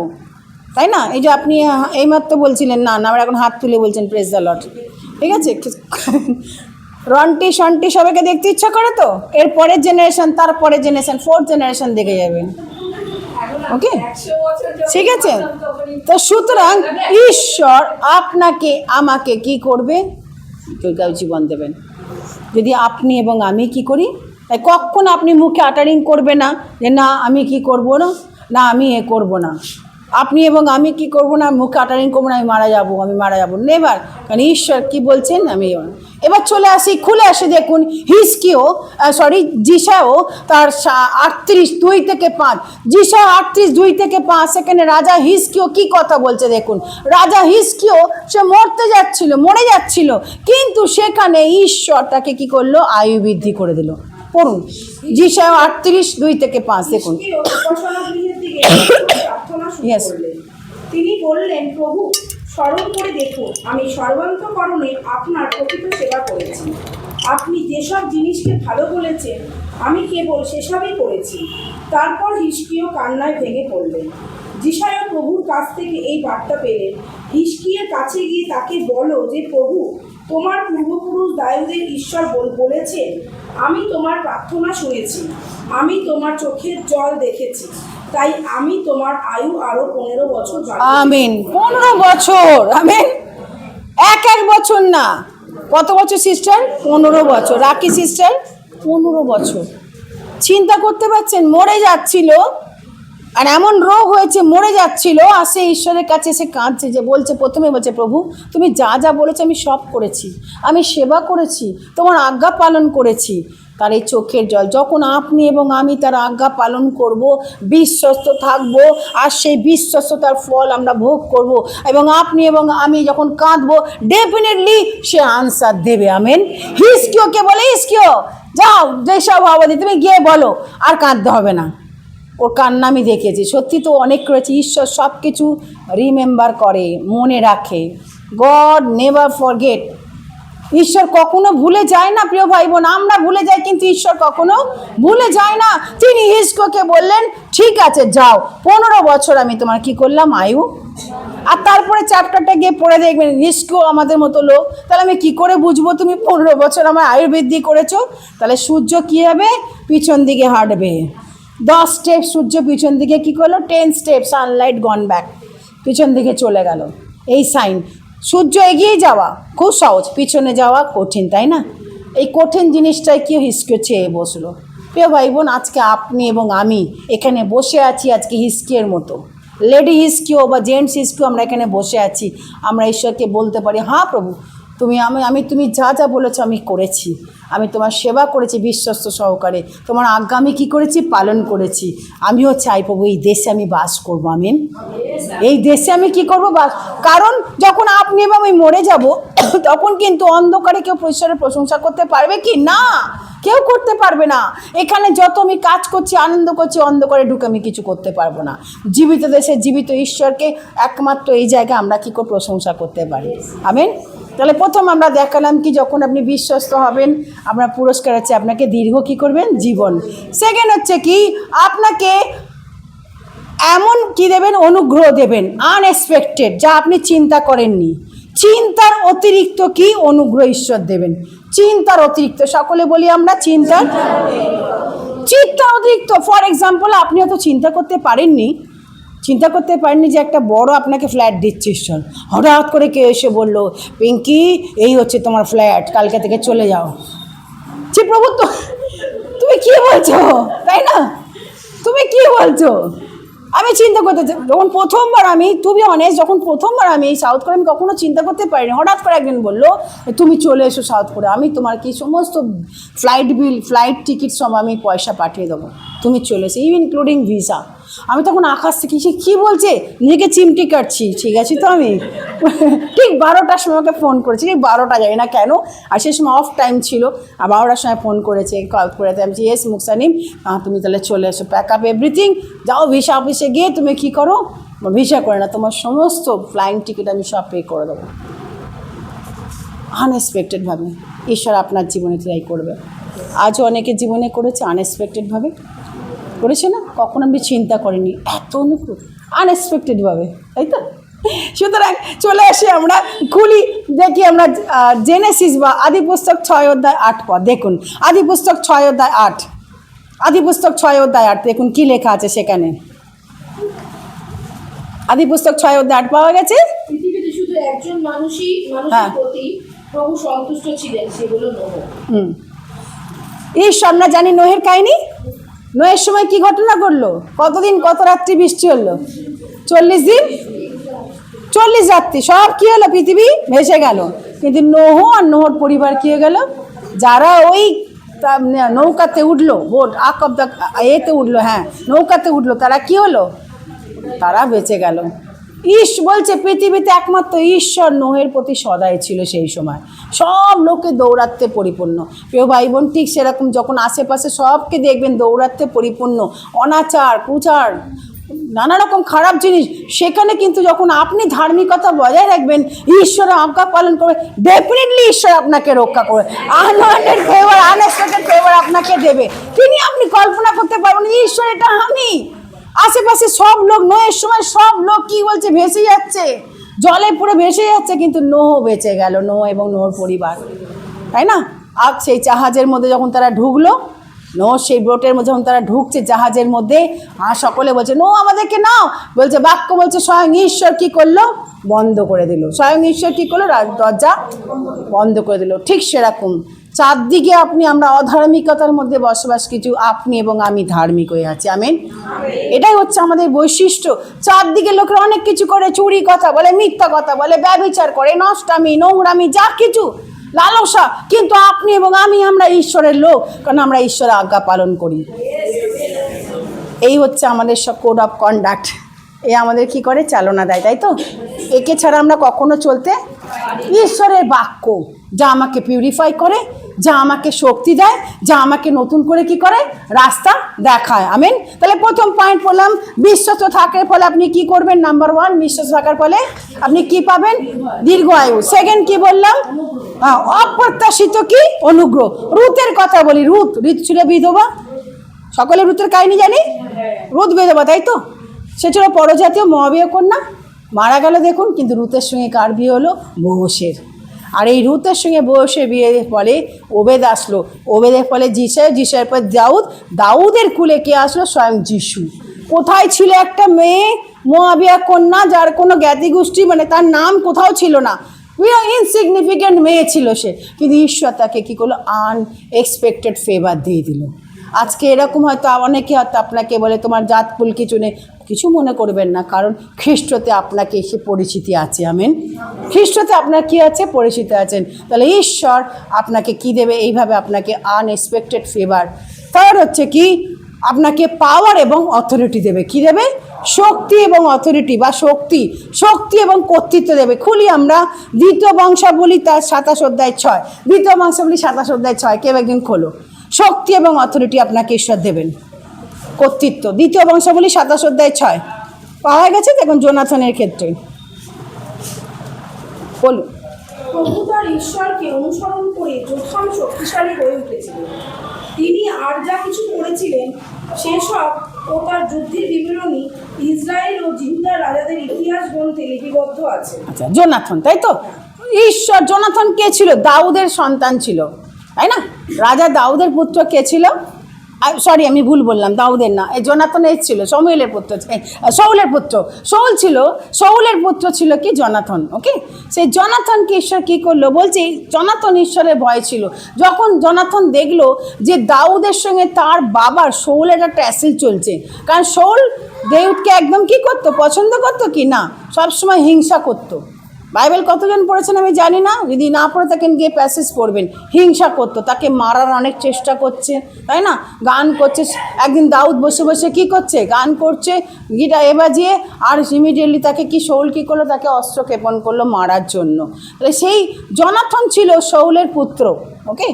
তাই না? এই যে আপনি এইমাত্র বলছিলেন না আমরা এখন হাত তুলে বলছেন প্রেজ দ্য লর্ড, ঠিক আছে? রন্টি সন্টি সবাইকে দেখতে ইচ্ছা করে তো, এর পরের জেনারেশন, তার পরের জেনারেশন, 4th জেনারেশন দেখে যাবেন। ওকে, ঠিক আছে? তো সুতরাং ঈশ্বর আপনাকে আমাকে কি করবে? দীর্ঘায়ু জীবন দেবেন যদি আপনি এবং আমি কি করি। তাই কখন আপনি মুখে আটারিং করবে না যে না আমি কি করব না, না আমি এ করব না। আপনি এবং আমি কি করব না, মুখে আটারিং করবো না আমি মারা যাব, নেভার। কারণ ঈশ্বর কি বলছেন আমি। এবার চলে আসি, খুলে আসি, দেখুন জিসাও তার 38:2-5, জিসাও 38:2-5, সেখানে রাজা হিজকিয়্যাহ কি কথা বলছে দেখুন। রাজা হিজকিয়্যাহ সে মরে যাচ্ছিল, কিন্তু সেখানে ঈশ্বর তাকে কি করলো? আয়ু বৃদ্ধি করে দিল। পড়ুন জিসাও 38:2-5 দেখুন। তিনি বললেন, প্রভু স্মরণ করে দেখুন, আমি সর্বান্তঃকরণে আপনার প্রকৃত সেবা করেছি। আপনি যেসব জিনিসকে ভালো বলেছেন আমি কেবল সেসবই করেছি। তারপর হিজকিয়্যাহ কান্নায় ভেঙে পড়লেন। যিশায়া প্রভুর কাছ থেকে এই বার্তা পেলেন। হিজকিয়ার কাছে গিয়ে তাকে বলো যে, প্রভু, তোমার পূর্বপুরুষ দাউদের ঈশ্বর বলেছেন, আমি তোমার প্রার্থনা শুনেছি, আমি তোমার চোখের জল দেখেছি, তাই আমি তোমার আয়ু আরো 15 বছর বাড়াবো। আমিন। 15 বছর, আমিন। এক বছর না, কত বছর সিস্টার? 15 বছর। রাখি সিস্টার, 15 বছর। চিন্তা করতে পারছেন? মরে যাচ্ছিল, আর এমন রোগ হয়েছে, মরে যাচ্ছিল, আর সে ঈশ্বরের কাছে এসে কাঁদছে, যে বলছে, প্রথমে বলছে, প্রভু তুমি যা যা বলেছো আমি সব করেছি, আমি সেবা করেছি, তোমার আজ্ঞা পালন করেছি। তার এই চোখের জল, যখন আপনি এবং আমি তার আজ্ঞা পালন করব, বিশ্বস্ত থাকব, আর সেই বিশ্বস্ততার ফল আমরা ভোগ করব, এবং আপনি এবং আমি যখন কাঁদবো, ডেফিনেটলি সে আনসার দেবে। আমেন। হিজকিয়াকে বলে, হিজকিয়া যাও, যেসব ভাবাদি তুমি গিয়ে বলো, আর কাঁদতে হবে না। ওর কান্না আমি দেখেছি, সত্যি তো অনেক করেছি। ঈশ্বর সব কিছু রিমেম্বার করে, মনে রাখে। God never forget. ঈশ্বর কখনো ভুলে যায় না প্রিয় ভাই বোন। আমরা ভুলে যাই, কিন্তু ঈশ্বর কখনো ভুলে যায় না। তিনি হিজকিয়াকে বললেন, ঠিক আছে যাও, 15 বছর আমি তোমার কি করলাম? আয়ু। আর তারপরে চ্যাপ্টারটা গিয়ে পড়ে দেখবেন, হিজকিয়া আমাদের মতো লোক। তাহলে আমি কি করে বুঝবো তুমি 15 বছর আমার আয়ু বৃদ্ধি করেছো? তাহলে সূর্য কী হবে? পিছন দিকে হাঁটবে। 10 স্টেপ সূর্য পিছন দিকে কী করলো? 10 স্টেপ, সানলাইট গন ব্যাক, পিছন দিকে চলে গেল। এই সাইন। সূর্য এগিয়ে যাওয়া খুব সহজ, পিছনে যাওয়া কঠিন, তাই না? এই কঠিন জিনিসটাই কি হিজকিয়া চেয়ে বসলো। প্রিয় ভাই বোন, আজকে আপনি এবং আমি এখানে বসে আছি আজকে হিজকিয়ার মতো, লেডি হিজকিয়া বা জেন্টস হিজকিয়া, আমরা এখানে বসে আছি। আমরা ঈশ্বরকে বলতে পারি, হ্যাঁ প্রভু, তুমি যা যা বলেছো আমি করেছি, আমি তোমার সেবা করেছি বিশ্বস্ত সহকারে, তোমার আজ্ঞা আমি কী করেছি? পালন করেছি। আমিও চাই প্রভু এই দেশে আমি বাস করবো। আমিন। এই দেশে আমি কি করব? বাস। কারণ যখন আপনি এবং আমি মরে যাব, তখন কিন্তু অন্ধকারে কেউ ঈশ্বরের প্রশংসা করতে পারবে কি? না, কেউ করতে পারবে না। এখানে যত আমি কাজ করছি, আনন্দ করছি, অন্ধকারে ঢুকে আমি কিছু করতে পারবো না। জীবিত দেশে জীবিত ঈশ্বরকে একমাত্র এই জায়গায় আমরা কী করে প্রশংসা করতে পারি। আমিন। তাহলে প্রথম আমরা দেখালাম কি, যখন আপনি বিশ্বস্ত হবেন, আপনার পুরস্কার হচ্ছে আপনাকে দীর্ঘ কী করবেন? জীবন। সেকেন্ড হচ্ছে কি, আপনাকে এমন কি দেবেন? অনুগ্রহ দেবেন, আনএক্সপেক্টেড, যা আপনি চিন্তা করেননি। চিন্তার অতিরিক্ত কি? অনুগ্রহ ঈশ্বর দেবেন। চিন্তার অতিরিক্ত, সকলে বলি আমরা চিন্তার অতিরিক্ত। ফর এক্সাম্পল, আপনি হয়তো চিন্তা করতে পারেননি যে একটা বড় আপনাকে ফ্ল্যাট দিচ্ছে ঈশ্বর। হঠাৎ করে কেউ এসে বললো, পিঙ্কি এই হচ্ছে তোমার ফ্ল্যাট, কালকে থেকে চলে যাও। যে প্রভু, তো তুমি কি বলছো? তাই না? তুমি কি বলছো? আমি চিন্তা করতে, যখন প্রথমবার আমি যখন প্রথমবার আমি সাউথ কোরিয়া, আমি কখনো চিন্তা করতে পারিনি। হঠাৎ করে একদিন বললো, তুমি চলে এসো সাউথ কোরিয়া, আমি তোমার কি সমস্ত ফ্লাইট টিকিট সব আমি পয়সা পাঠিয়ে দেবো, তুমি চলে এসো, ইনক্লুডিং ভিসা। আমি তখন আকাশ থেকে কী বলছে, নিজেকে চিমটি কাটছি, ঠিক আছে তো আমি ঠিক 12টার সময় ওকে ফোন করেছি, ঠিক 12টা, জানি না কেন, আর সেই সময় অফ টাইম ছিল, আর 12টার সময় ফোন করেছে, কল করেতে আমি ইয়েস মুকসানিম, তুমি তাহলে চলে এসো, প্যাক আপ এভরিথিং, যাও ভিসা অফিসে গিয়ে তুমি কী করো, ভিসা করে না, তোমার সমস্ত ফ্লাইং টিকিট আমি সব পে করে দেবো। আনএক্সপেক্টেডভাবে ঈশ্বর আপনার জীবনে ট্রাই করবে। আজও অনেকের জীবনে করেছে, আনএক্সপেক্টেডভাবে করেছে না, কখন আমি চিন্তা করিনি, এত আনএক্সপেক্টেডভাবে, তাই তো? সুতরাং চলে আসি, আমরা খুলি, দেখি আমরা জেনেসিস বা আদি পুস্তক 6 অধ্যায় 8 পদ। দেখুন, আদি পুস্তক 6 অধ্যায় 8, আদি পুস্তক 6 অধ্যায় 8, দেখুন কি লেখা আছে সেখানে। আদি পুস্তক 6 অধ্যায় 8 পাওয়া গেছে। পৃথিবীতে শুধু একজন মানুষের প্রতি প্রভু সন্তুষ্ট ছিলেন, সে হলো নোহ। ঈশ্বর, আমরা জানি নোহের কাহিনী। নোহের সময় কি ঘটনা ঘটলো? কতদিন, কত রাত্রি বৃষ্টি হলো? 40 দিন 40 রাত্রি, সব কি হলো? পৃথিবী ভেসে গেল। কিন্তু নোহ আর নোহর পরিবার কি হয়ে গেল? যারা ওই নৌকাতে উঠলো, বোট আক অফ দ্য এতে উঠলো, হ্যাঁ নৌকাতে উঠলো, তারা কি হলো? তারা বেঁচে গেল। বলছে পৃথিবীতে একমাত্র ঈশ্বর নোহের প্রতি সদয় ছিল সেই সময়। সব লোকে দৌরাত্মে পরিপূর্ণ। প্রিয় ভাই বোন, ঠিক সেরকম যখন আশেপাশে সবকে দেখবেন দৌরাত্মে পরিপূর্ণ, অনাচার, কুচার, নানা রকম খারাপ জিনিস, সেখানে কিন্তু যখন আপনি ধার্মিকতা বজায় রাখবেন, ঈশ্বরের আজ্ঞা পালন করবেন, ডেফিনেটলি ঈশ্বর আপনাকে রক্ষা করবে। আনওয়ান্টেড ফেভার, আনএক্সপেক্টেড ফেভার আপনাকে দেবে। তিনি আপনি কল্পনা করতে পারবেন, ঈশ্বর এটা আশেপাশে সব লোক, নোয়ের সময় সব লোক কি বলছে, ভেসে যাচ্ছে, জলে পুরো ভেসে যাচ্ছে, কিন্তু নোহ বেঁচে গেল, নোহ এবং নোহর পরিবার, তাই না? আর সেই জাহাজের মধ্যে যখন তারা ঢুকলো, নোহ সেই বোটের মধ্যে যখন তারা ঢুকছে জাহাজের মধ্যে, আর সকলে বলছে নোহ আমাদেরকে নাও, বলছে বাক্য বলছে স্বয়ং ঈশ্বর কি করলো, বন্ধ করে দিল। স্বয়ং ঈশ্বর কি করলো, দরজা বন্ধ করে দিল। ঠিক সেরকম চারদিকে আমরা অধার্মিকতার মধ্যে বসবাস কিছু, আপনি এবং আমি ধার্মিক হয়ে আছি। আমেন। এটাই হচ্ছে আমাদের বৈশিষ্ট্য। চারদিকে লোকেরা অনেক কিছু করে, চুরি কথা বলে, মিথ্যা কথা বলে, ব্যভিচার করে, নষ্টামি, নোংরামি, যা কিছু, লালসা, কিন্তু আপনি এবং আমরা ঈশ্বরের লোক, কারণ আমরা ঈশ্বরের আজ্ঞা পালন করি। এই হচ্ছে আমাদের সব কোড অফ কন্ডাক্ট। এ আমাদের কি করে, চালনা দেয়, তাই তো? একে ছাড়া আমরা কখনো চলতে, ঈশ্বরের বাক্য যা আমাকে পিউরিফাই করে, যা আমাকে শক্তি দেয়, যা আমাকে নতুন করে কি করে, রাস্তা দেখায়। আমেন। তাহলে প্রথম পয়েন্ট বললাম, বিশ্বস্ত থাকার ফলে আপনি কি করবেন? নাম্বার 1, বিশ্বস্ত থাকার ফলে আপনি কি পাবেন? দীর্ঘ আয়ু। সেকেন্ড কি বললাম? অপ্রত্যাশিত কি? অনুগ্রহ। রুথের কথা বলি। রুথ ছিল বিধবা, সকলে রুথের কাহিনী জানি। রুথ বিধবা, তাই তো? সে ছিল পরজাতীয় মোয়াবীয় কন্যা, মারা গেল দেখুন, কিন্তু রুথের সঙ্গে কার বিয়ে হলো? বোয়েসের। আর এই রুথের সঙ্গে বোয়েসের বিয়ের ফলে ওবেদ আসলো, ওবেদের ফলে যিশায়, যিশায়ের পর দাউদ, দাউদের কুলে কে আসলো? স্বয়ং যিশু। কোথায় ছিল একটা মেয়ে মোয়াবিয়া কন্যা, যার কোনো জ্ঞাতি গোষ্ঠী তার নাম কোথাও ছিল না, ইনসিগনিফিকেন্ট মেয়ে ছিল সে, কিন্তু ঈশ্বর তাকে কী করলো? আনএক্সপেক্টেড ফেভার দিয়ে দিল। আজকে এরকম হয়তো অনেকে হয়তো আপনাকে বলে তোমার জাতকুল কিছু নেই, কিছু মনে করবেন না, কারণ খ্রিস্টতে আপনাকে এসে পরিচিতি আছে। আমেন। খ্রিস্টতে আপনার কি আছে? পরিচিতি আছেন। তাহলে ঈশ্বর আপনাকে কি দেবে? এইভাবে আপনাকে আনএক্সপেক্টেড ফেভার। থার্ড হচ্ছে কি? আপনাকে পাওয়ার এবং অথরিটি দেবে। কি দেবে? শক্তি এবং অথরিটি, বা শক্তি এবং কর্তৃত্ব দেবে। খুলি আমরা দ্বিতীয় বংশাবলী তার 27 অধ্যায় 6, দ্বিতীয় বংশাবলী 27 অধ্যায় 6, কেউ একদিন খোলো। শক্তি এবং অথরিটি আপনাকে ঈশ্বর দেবেন, কর্তৃত্ব। দ্বিতীয় বংশাবলী 27 অধ্যায় 6 পাওয়া গেছে, দেখুন জোনাথনের ক্ষেত্রে। বলুন। প্রভু তার ঈশ্বরকে অনুসরণ করে যোথাম শক্তিশালী হয়ে উঠেছিলেন। তিনি আর যা কিছু করেছিলেন সেসব ও তার যুদ্ধের বিবরণী ইসরায়েল ও জিহুদার রাজাদের ইতিহাস গ্রন্থে লিপিবদ্ধ আছে। আচ্ছা, জোনাথন, তাই তো? ঈশ্বর। জোনাথন কে ছিল? দাউদের সন্তান ছিল, তাই না? রাজা দাউদের পুত্র কে ছিল? সরি, আমি ভুল বললাম, দাউদের না, এই জোনাথনের ছিল, শমূয়েলের পুত্র, শাউলের পুত্র। শাউলের পুত্র ছিল কি? জোনাথন। ওকে, সেই জোনাথনকে ঈশ্বর কি করলো? বলছে জোনাথন ঈশ্বরের ভয় ছিল। যখন জোনাথন দেখলো যে দাউদের সঙ্গে তার বাবার শাউলের একটা অ্যাসিল চলছে, কারণ শাউল দাউদকে একদম কি করতো? পছন্দ করতো কি না? সবসময় হিংসা করতো। বাইবেল কতজন পড়েছেন আমি জানি না, যদি না পড়ে থাকেন গিয়ে প্যাসেজ পড়বেন। হিংসা করতো, তাকে মারার অনেক চেষ্টা করছে, তাই না? গান করছে। একদিন দাউদ বসে বসে কি করছে? গান করছে, গিটার বাজিয়ে, আর ইমিডিয়েটলি তাকে কি শাউল কী করলো? তাকে অস্ত্র ক্ষেপণ করলো মারার জন্য। তাহলে সেই জোনাথন ছিল শাউলের পুত্র। ওকে,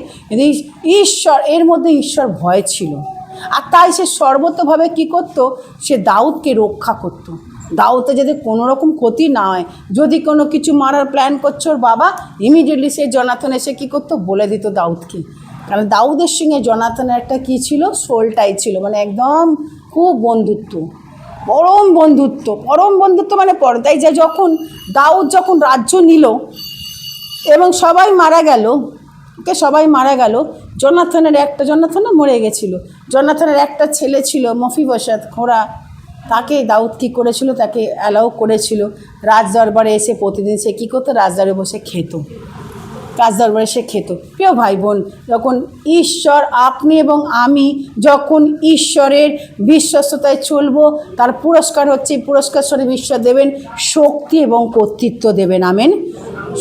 ঈশ্বর, এর মধ্যে ঈশ্বর ভয় ছিল, আর তাই সে সর্বতভাবে কি করতো? সে দাউদকে রক্ষা করতো। দাউদে যাতে কোনো রকম ক্ষতি না হয়, যদি কোনো কিছু মারার প্ল্যান করছো ওর বাবা, ইমিডিয়েটলি সে জোনাথন এসে কী করতো? বলে দিত দাউদকে। কারণ দাউদের সঙ্গে জোনাথনের একটা কী ছিল? সোলটাই ছিল, একদম খুব বন্ধুত্ব, পরম বন্ধুত্ব পর্দায় যায়। দাউদ যখন রাজ্য নিল এবং সবাই মারা গেল, জোনাথন মরে গেছিল। জোনাথনের একটা ছেলে ছিল মফিবশত, খোঁড়া, তাকে দাউদ কী করেছিল? তাকে অ্যালাউ করেছিল রাজদরবারে এসে প্রতিদিন সে কী করতো? রাজদরবারে বসে খেত, রাজদরবারে সে খেত। প্রিয় ভাই বোন, যখন ঈশ্বর, আপনি এবং আমি যখন ঈশ্বরের বিশ্বস্ততায় চলবো, তার পুরস্কার হচ্ছে, পুরস্কার স্বরূপ ঈশ্বর দেবেন শক্তি এবং কর্তৃত্ব দেবেন। আমেন।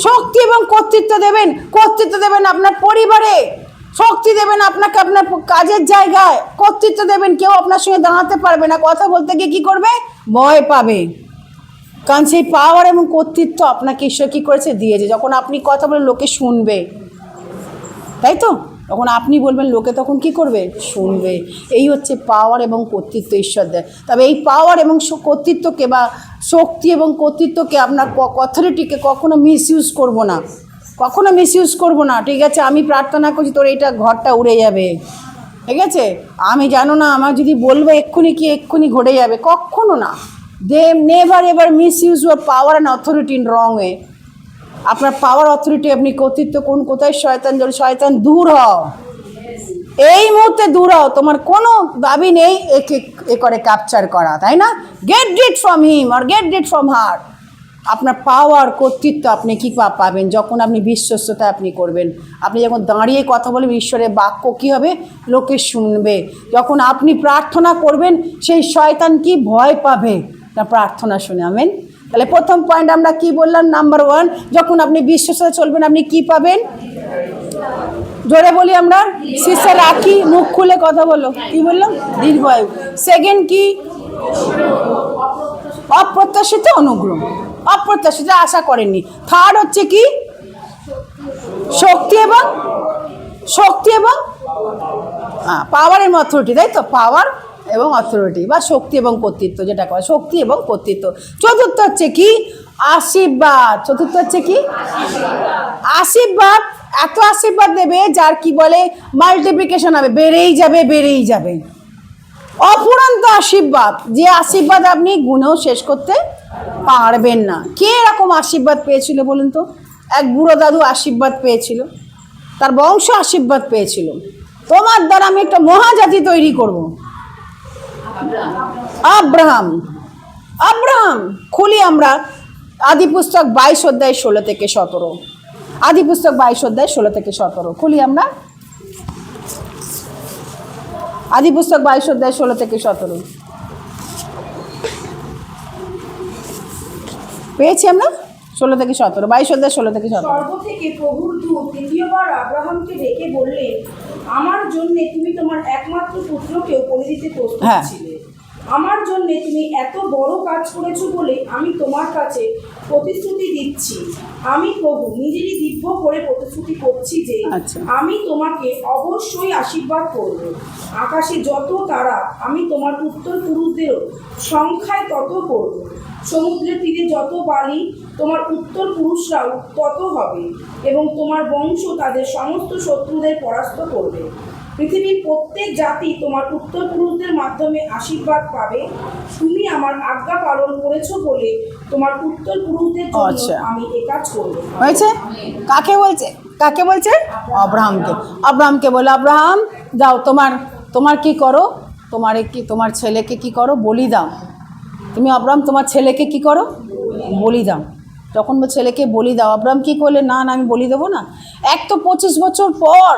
শক্তি এবং কর্তৃত্ব দেবেন আপনার পরিবারে, শক্তি দেবেন আপনাকে আপনার কাজের জায়গায়, কর্তৃত্ব দেবেন। কেউ আপনার সঙ্গে দাঁড়াতে পারবে না, কথা বলতে গিয়ে কী করবে? ভয় পাবে। কারণ সেই পাওয়ার এবং কর্তৃত্ব আপনাকে ঈশ্বর কী করেছে? দিয়েছে। যখন আপনি কথা বলে লোকে শুনবে, তাই তো? তখন আপনি বলবেন, লোকে তখন কি করবে? শুনবে। এই হচ্ছে পাওয়ার এবং কর্তৃত্ব ঈশ্বর দেয়। তবে এই পাওয়ার এবং কর্তৃত্বকে, বা শক্তি এবং কর্তৃত্বকে, আপনার অথরিটিকে কখনো মিসইউজ করবো না, ঠিক আছে? আমি প্রার্থনা করছি তোর এইটা ঘরটা উড়ে যাবে, ঠিক আছে? আমি জানো না, আমার যদি বলবো এক্ষুনি কি এক্ষুনি ঘটে যাবে, কখনো না। They never ever misuse your power and authority in wrong way. আপনার পাওয়ার অথরিটি, আপনি কর্তৃত্ব কোন কোথায় শয়তান জড়িত, শয়তান দূর হও, এই মুহূর্তে দূর হও। তোমার কোনো দাবি নেই একে এ করে ক্যাপচার করা, তাই না? গেট ডিট ফ্রম হিম আর গেট ডিট ফ্রম হার। আপনার পাওয়ার কর্তৃত্ব আপনি কী পাবেন যখন আপনি বিশ্বস্ততা আপনি করবেন। আপনি যখন দাঁড়িয়ে কথা বলবেন, ঈশ্বরের বাক্য কী হবে, লোকে শুনবে। যখন আপনি প্রার্থনা করবেন, সেই শয়তান কি ভয় পাবে না প্রার্থনা শুনে। আমেন। তাহলে প্রথম পয়েন্ট আমরা কি বললাম? নাম্বার 1, যখন আপনি বিশ্বস্ততা চলবেন আপনি কি পাবেন? জোরে বলি আমরা, শিষ্যা রাখি, মুখ খুলে কথা বলো, কি বললাম? দীর্ঘায়ু। সেকেন্ড কি? অপ্রত্যাশিত অনুগ্রহ, অপ্রত্যাশিত, আশা করেননি। থার্ড হচ্ছে কি? শক্তি এবং পাওয়ার এবং অথরিটি, তাই তো? পাওয়ার এবং অথরিটি বা শক্তি এবং কর্তৃত্ব, যেটা কয় শক্তি এবং কর্তৃত্ব। চতুর্থ হচ্ছে কি? আশীর্বাদ। চতুর্থ হচ্ছে কি? আশীর্বাদ। এত আশীর্বাদ দেবে যার কি বলে মাল্টিপ্লিকেশন হবে, বেড়েই যাবে বেড়েই যাবে। অফুরন্ত আশীর্বাদ, যে আশীর্বাদ আপনি গুণেও শেষ করতে পারবেন না। কে এরকম আশীর্বাদ পেয়েছিল বলুন তো? এক বুড়ো দাদু আশীর্বাদ পেয়েছিল, তার বংশ আশীর্বাদ পেয়েছিল, তোমার দ্বারা আমি একটা মহাজাতি তৈরি করব। আব্রাহাম। আব্রাহাম খুলি আমরা আদি পুস্তক 22 অধ্যায় 16 থেকে 17। আদি পুস্তক 22 অধ্যায় 16 থেকে 17 খুলি আমরা। আদি পুস্তক 22 অধ্যায় 16 থেকে 17 পেয়েছি আমরা। 16 থেকে 17, 22 অধ্যায় 16 থেকে 17। স্বর্গ থেকে প্রভুর দূত দ্বিতীয়বার আব্রাহামকে ডেকে বললেন, আমার জন্য তুমি তোমার একমাত্র পুত্রকেও বলি দিতে প্রস্তুত ছিলে। আমার জন্য তুমি এত বড় কাজ করেছো বলে আমি তোমার কাছে প্রতিশ্রুতি দিচ্ছি। আমি প্রভু নিজেরই দিব্য করে প্রতিশ্রুতি করছি যে আমি তোমাকে অবশ্যই আশীর্বাদ করব। আকাশে যত তারা আমি তোমার উত্তর পুরুষদেরও সংখ্যায় তত করব। সমুদ্রের তীরে যত বালি তোমার উত্তর পুরুষরাও তত হবে, এবং তোমার বংশ তাদের সমস্ত শত্রুদের পরাস্ত করবে। পৃথিবীর প্রত্যেক জাতি তোমার উত্তর পুরুষদের মাধ্যমে আশীর্বাদ পাবে। তুমি আমার আজ্ঞা পালন করেছো বলে তোমার উত্তর পুরুষদের জন্য আমি এই কাজ করব। হয়েছে? কাকে বলছে? কাকে বলছে? আব্রাহামকে। আব্রাহামকে বলে, আব্রাহাম যাও, তোমার কি করো, তোমার ছেলেকে কি করো, বলি দাও। তুমি আব্রাহাম তোমার ছেলেকে কি করো, বলি দাও। যখন ছেলেকে বলি দাও, আব্রাহাম কি করলে, না আমি বলি দেবো না। এক তো 25 বছর পর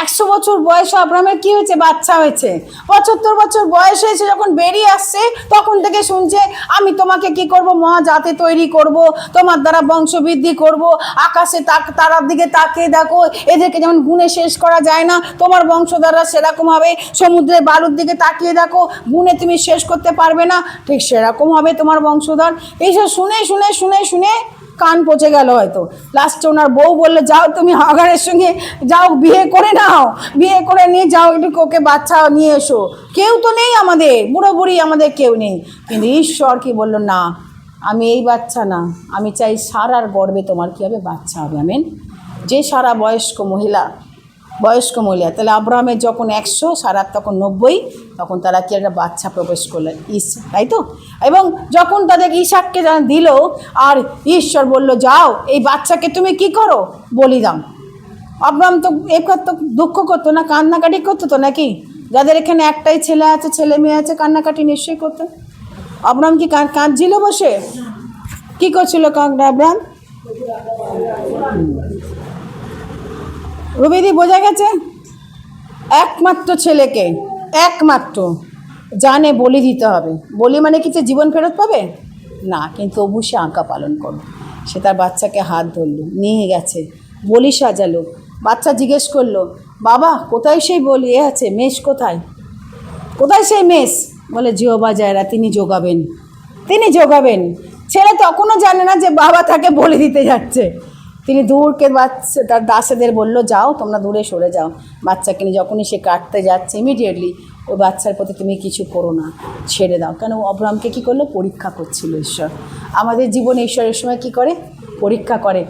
100 বছর বয়সে আব্রাহামের কি হয়েছে, বাচ্চা হয়েছে। 75 বছর বয়স হয়েছে, যখন বেরিয়ে আসছে তখন থেকে শুনছে আমি তোমাকে কি করব, মহাজাতি তৈরি করব, তোমার দ্বারা বংশবৃদ্ধি করব। আকাশে তারার দিকে তাকিয়ে দেখো, এদেরকে যেমন গুণে শেষ করা যায় না, তোমার বংশ দ্বারা সেরকম হবে। সমুদ্রের বালুর দিকে তাকিয়ে দেখো, গুণে তুমি শেষ করতে পারবে না, ঠিক সেরকম হবে তোমার বংশধর। এইসব শুনে শুনে শুনে শুনে কান পচে গেল হয়তো। লাস্টে ওনার বউ বললে, যাও তুমি হাগারের সঙ্গে যাও, বিয়ে করে নাও, বিয়ে করে নিয়ে যাও, একটু ওকে বাচ্চা নিয়ে এসো। কেউ তো নেই আমাদের, বুড়ো বুড়ি আমাদের কেউ নেই। কিন্তু ঈশ্বর কি বললো, না আমি এই বাচ্চা না, আমি চাই সারার গর্ভে তোমার কী হবে, বাচ্চা হবে। আমেন। যে সারা বয়স্ক মহিলা, তাহলে আব্রাহামের যখন 100, সারার তখন 90, তখন তারা কি একটা বাচ্চা প্রবেশ করলেন, তাই তো? এবং যখন তাদের ইসাককে দিল, আর ঈশ্বর বলল, যাও এই বাচ্চাকে তুমি কি করো, বলি দাও। আব্রাহাম তো তো দুঃখ করতো না, কান্নাকাটি করতো তো নাকি? যাদের এখানে একটাই ছেলে আছে, ছেলে মেয়ে আছে, কান্নাকাটি নিশ্চয়ই করতো। আব্রাহাম কি কাঁদছিল বসে? কি করছিল আব্রাহাম? রবিদি বোঝা গেছে? একমাত্র ছেলেকে, একমাত্র জানে বলি দিতে হবে। বলি মানে কি, জীবন ফেরত পাবে না, কিন্তু তবু সে আঁকা পালন করবে। সে তার বাচ্চাকে হাত ধরলো, নিয়ে গেছে, বলি সাজালো। বাচ্চা জিজ্ঞেস করলো, বাবা কোথায় সেই বলি আছে, মেষ কোথায়, কোথায় সেই মেষ? বলে জিহোবা যায়রা, তিনি যোগাবেন। ছেলে তখনও জানে না যে বাবা তাকে বলি দিতে যাচ্ছে। তিনি দূরকে তার দাসেদের বলল, যাও তোমরা দূরে সরে যাও। বাচ্চাকে নিয়ে যখনই সে কাটতে যাচ্ছে, ইমিডিয়েটলি ওই বাচ্চার প্রতি তুমি কিছু করো না, ছেড়ে দাও। কেন? আব্রাহামকে কী করলো, পরীক্ষা করছিল ঈশ্বর। আমাদের জীবনে ঈশ্বরের সময় কি করে, পরীক্ষা করে।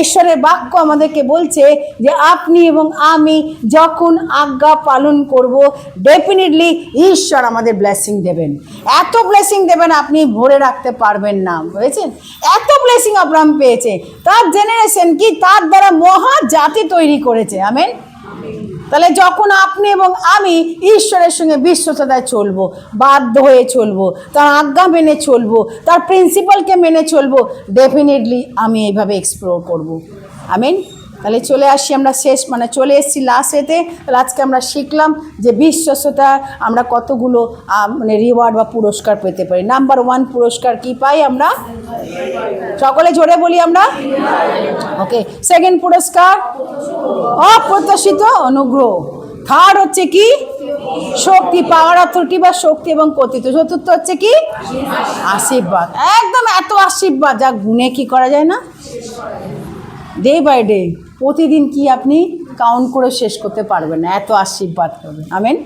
ঈশ্বরের বাক্য আমাদেরকে বলছে যে আপনি এবং আমি যখন আজ্ঞা পালন করব, ডেফিনেটলি ঈশ্বর আমাদের ব্লেসিং দেবেন। এত ব্লেসিং দেবেন আপনি ভরে রাখতে পারবেন না, বুঝেছেন? এত ব্লেসিং আব্রাহাম পেয়েছে, তার জেনারেশন কি তার দ্বারা মহা জাতি তৈরি করেছে। আমেন। তাহলে যখন আপনি এবং আমি ঈশ্বরের সঙ্গে বিশ্বস্ততায় চলবো, বাধ্য হয়ে চলবো, তার আজ্ঞা মেনে চলবো, তার প্রিন্সিপালকে মেনে চলবো, ডেফিনেটলি আমি এইভাবে এক্সপ্লোর করব। আমিন। তাহলে চলে আসি আমরা চলে এসেছি লাস্ট এতে। তাহলে আজকে আমরা শিখলাম যে বিশ্বস্ততা আমরা কতগুলো রিওয়ার্ড বা পুরস্কার পেতে পারি। নাম্বার 1 পুরস্কার কি পাই আমরা? সকলে জোরে বলি আমরা। ওকে। সেকেন্ড পুরস্কার অপ্রত্যাশিত অনুগ্রহ। থার্ড হচ্ছে কি? শক্তি, পাওয়ার, অথরিটি বা শক্তি এবং কর্তৃত্ব। চতুর্থ হচ্ছে কি? আশীর্বাদ। একদম এত আশীর্বাদ যা গুণে কি করা যায় না, ডে বাই ডে প্রতিদিন কি আপনি কাউন্ট করে শেষ করতে পারবেন না, এত আশীর্বাদ করবেন। আমেন।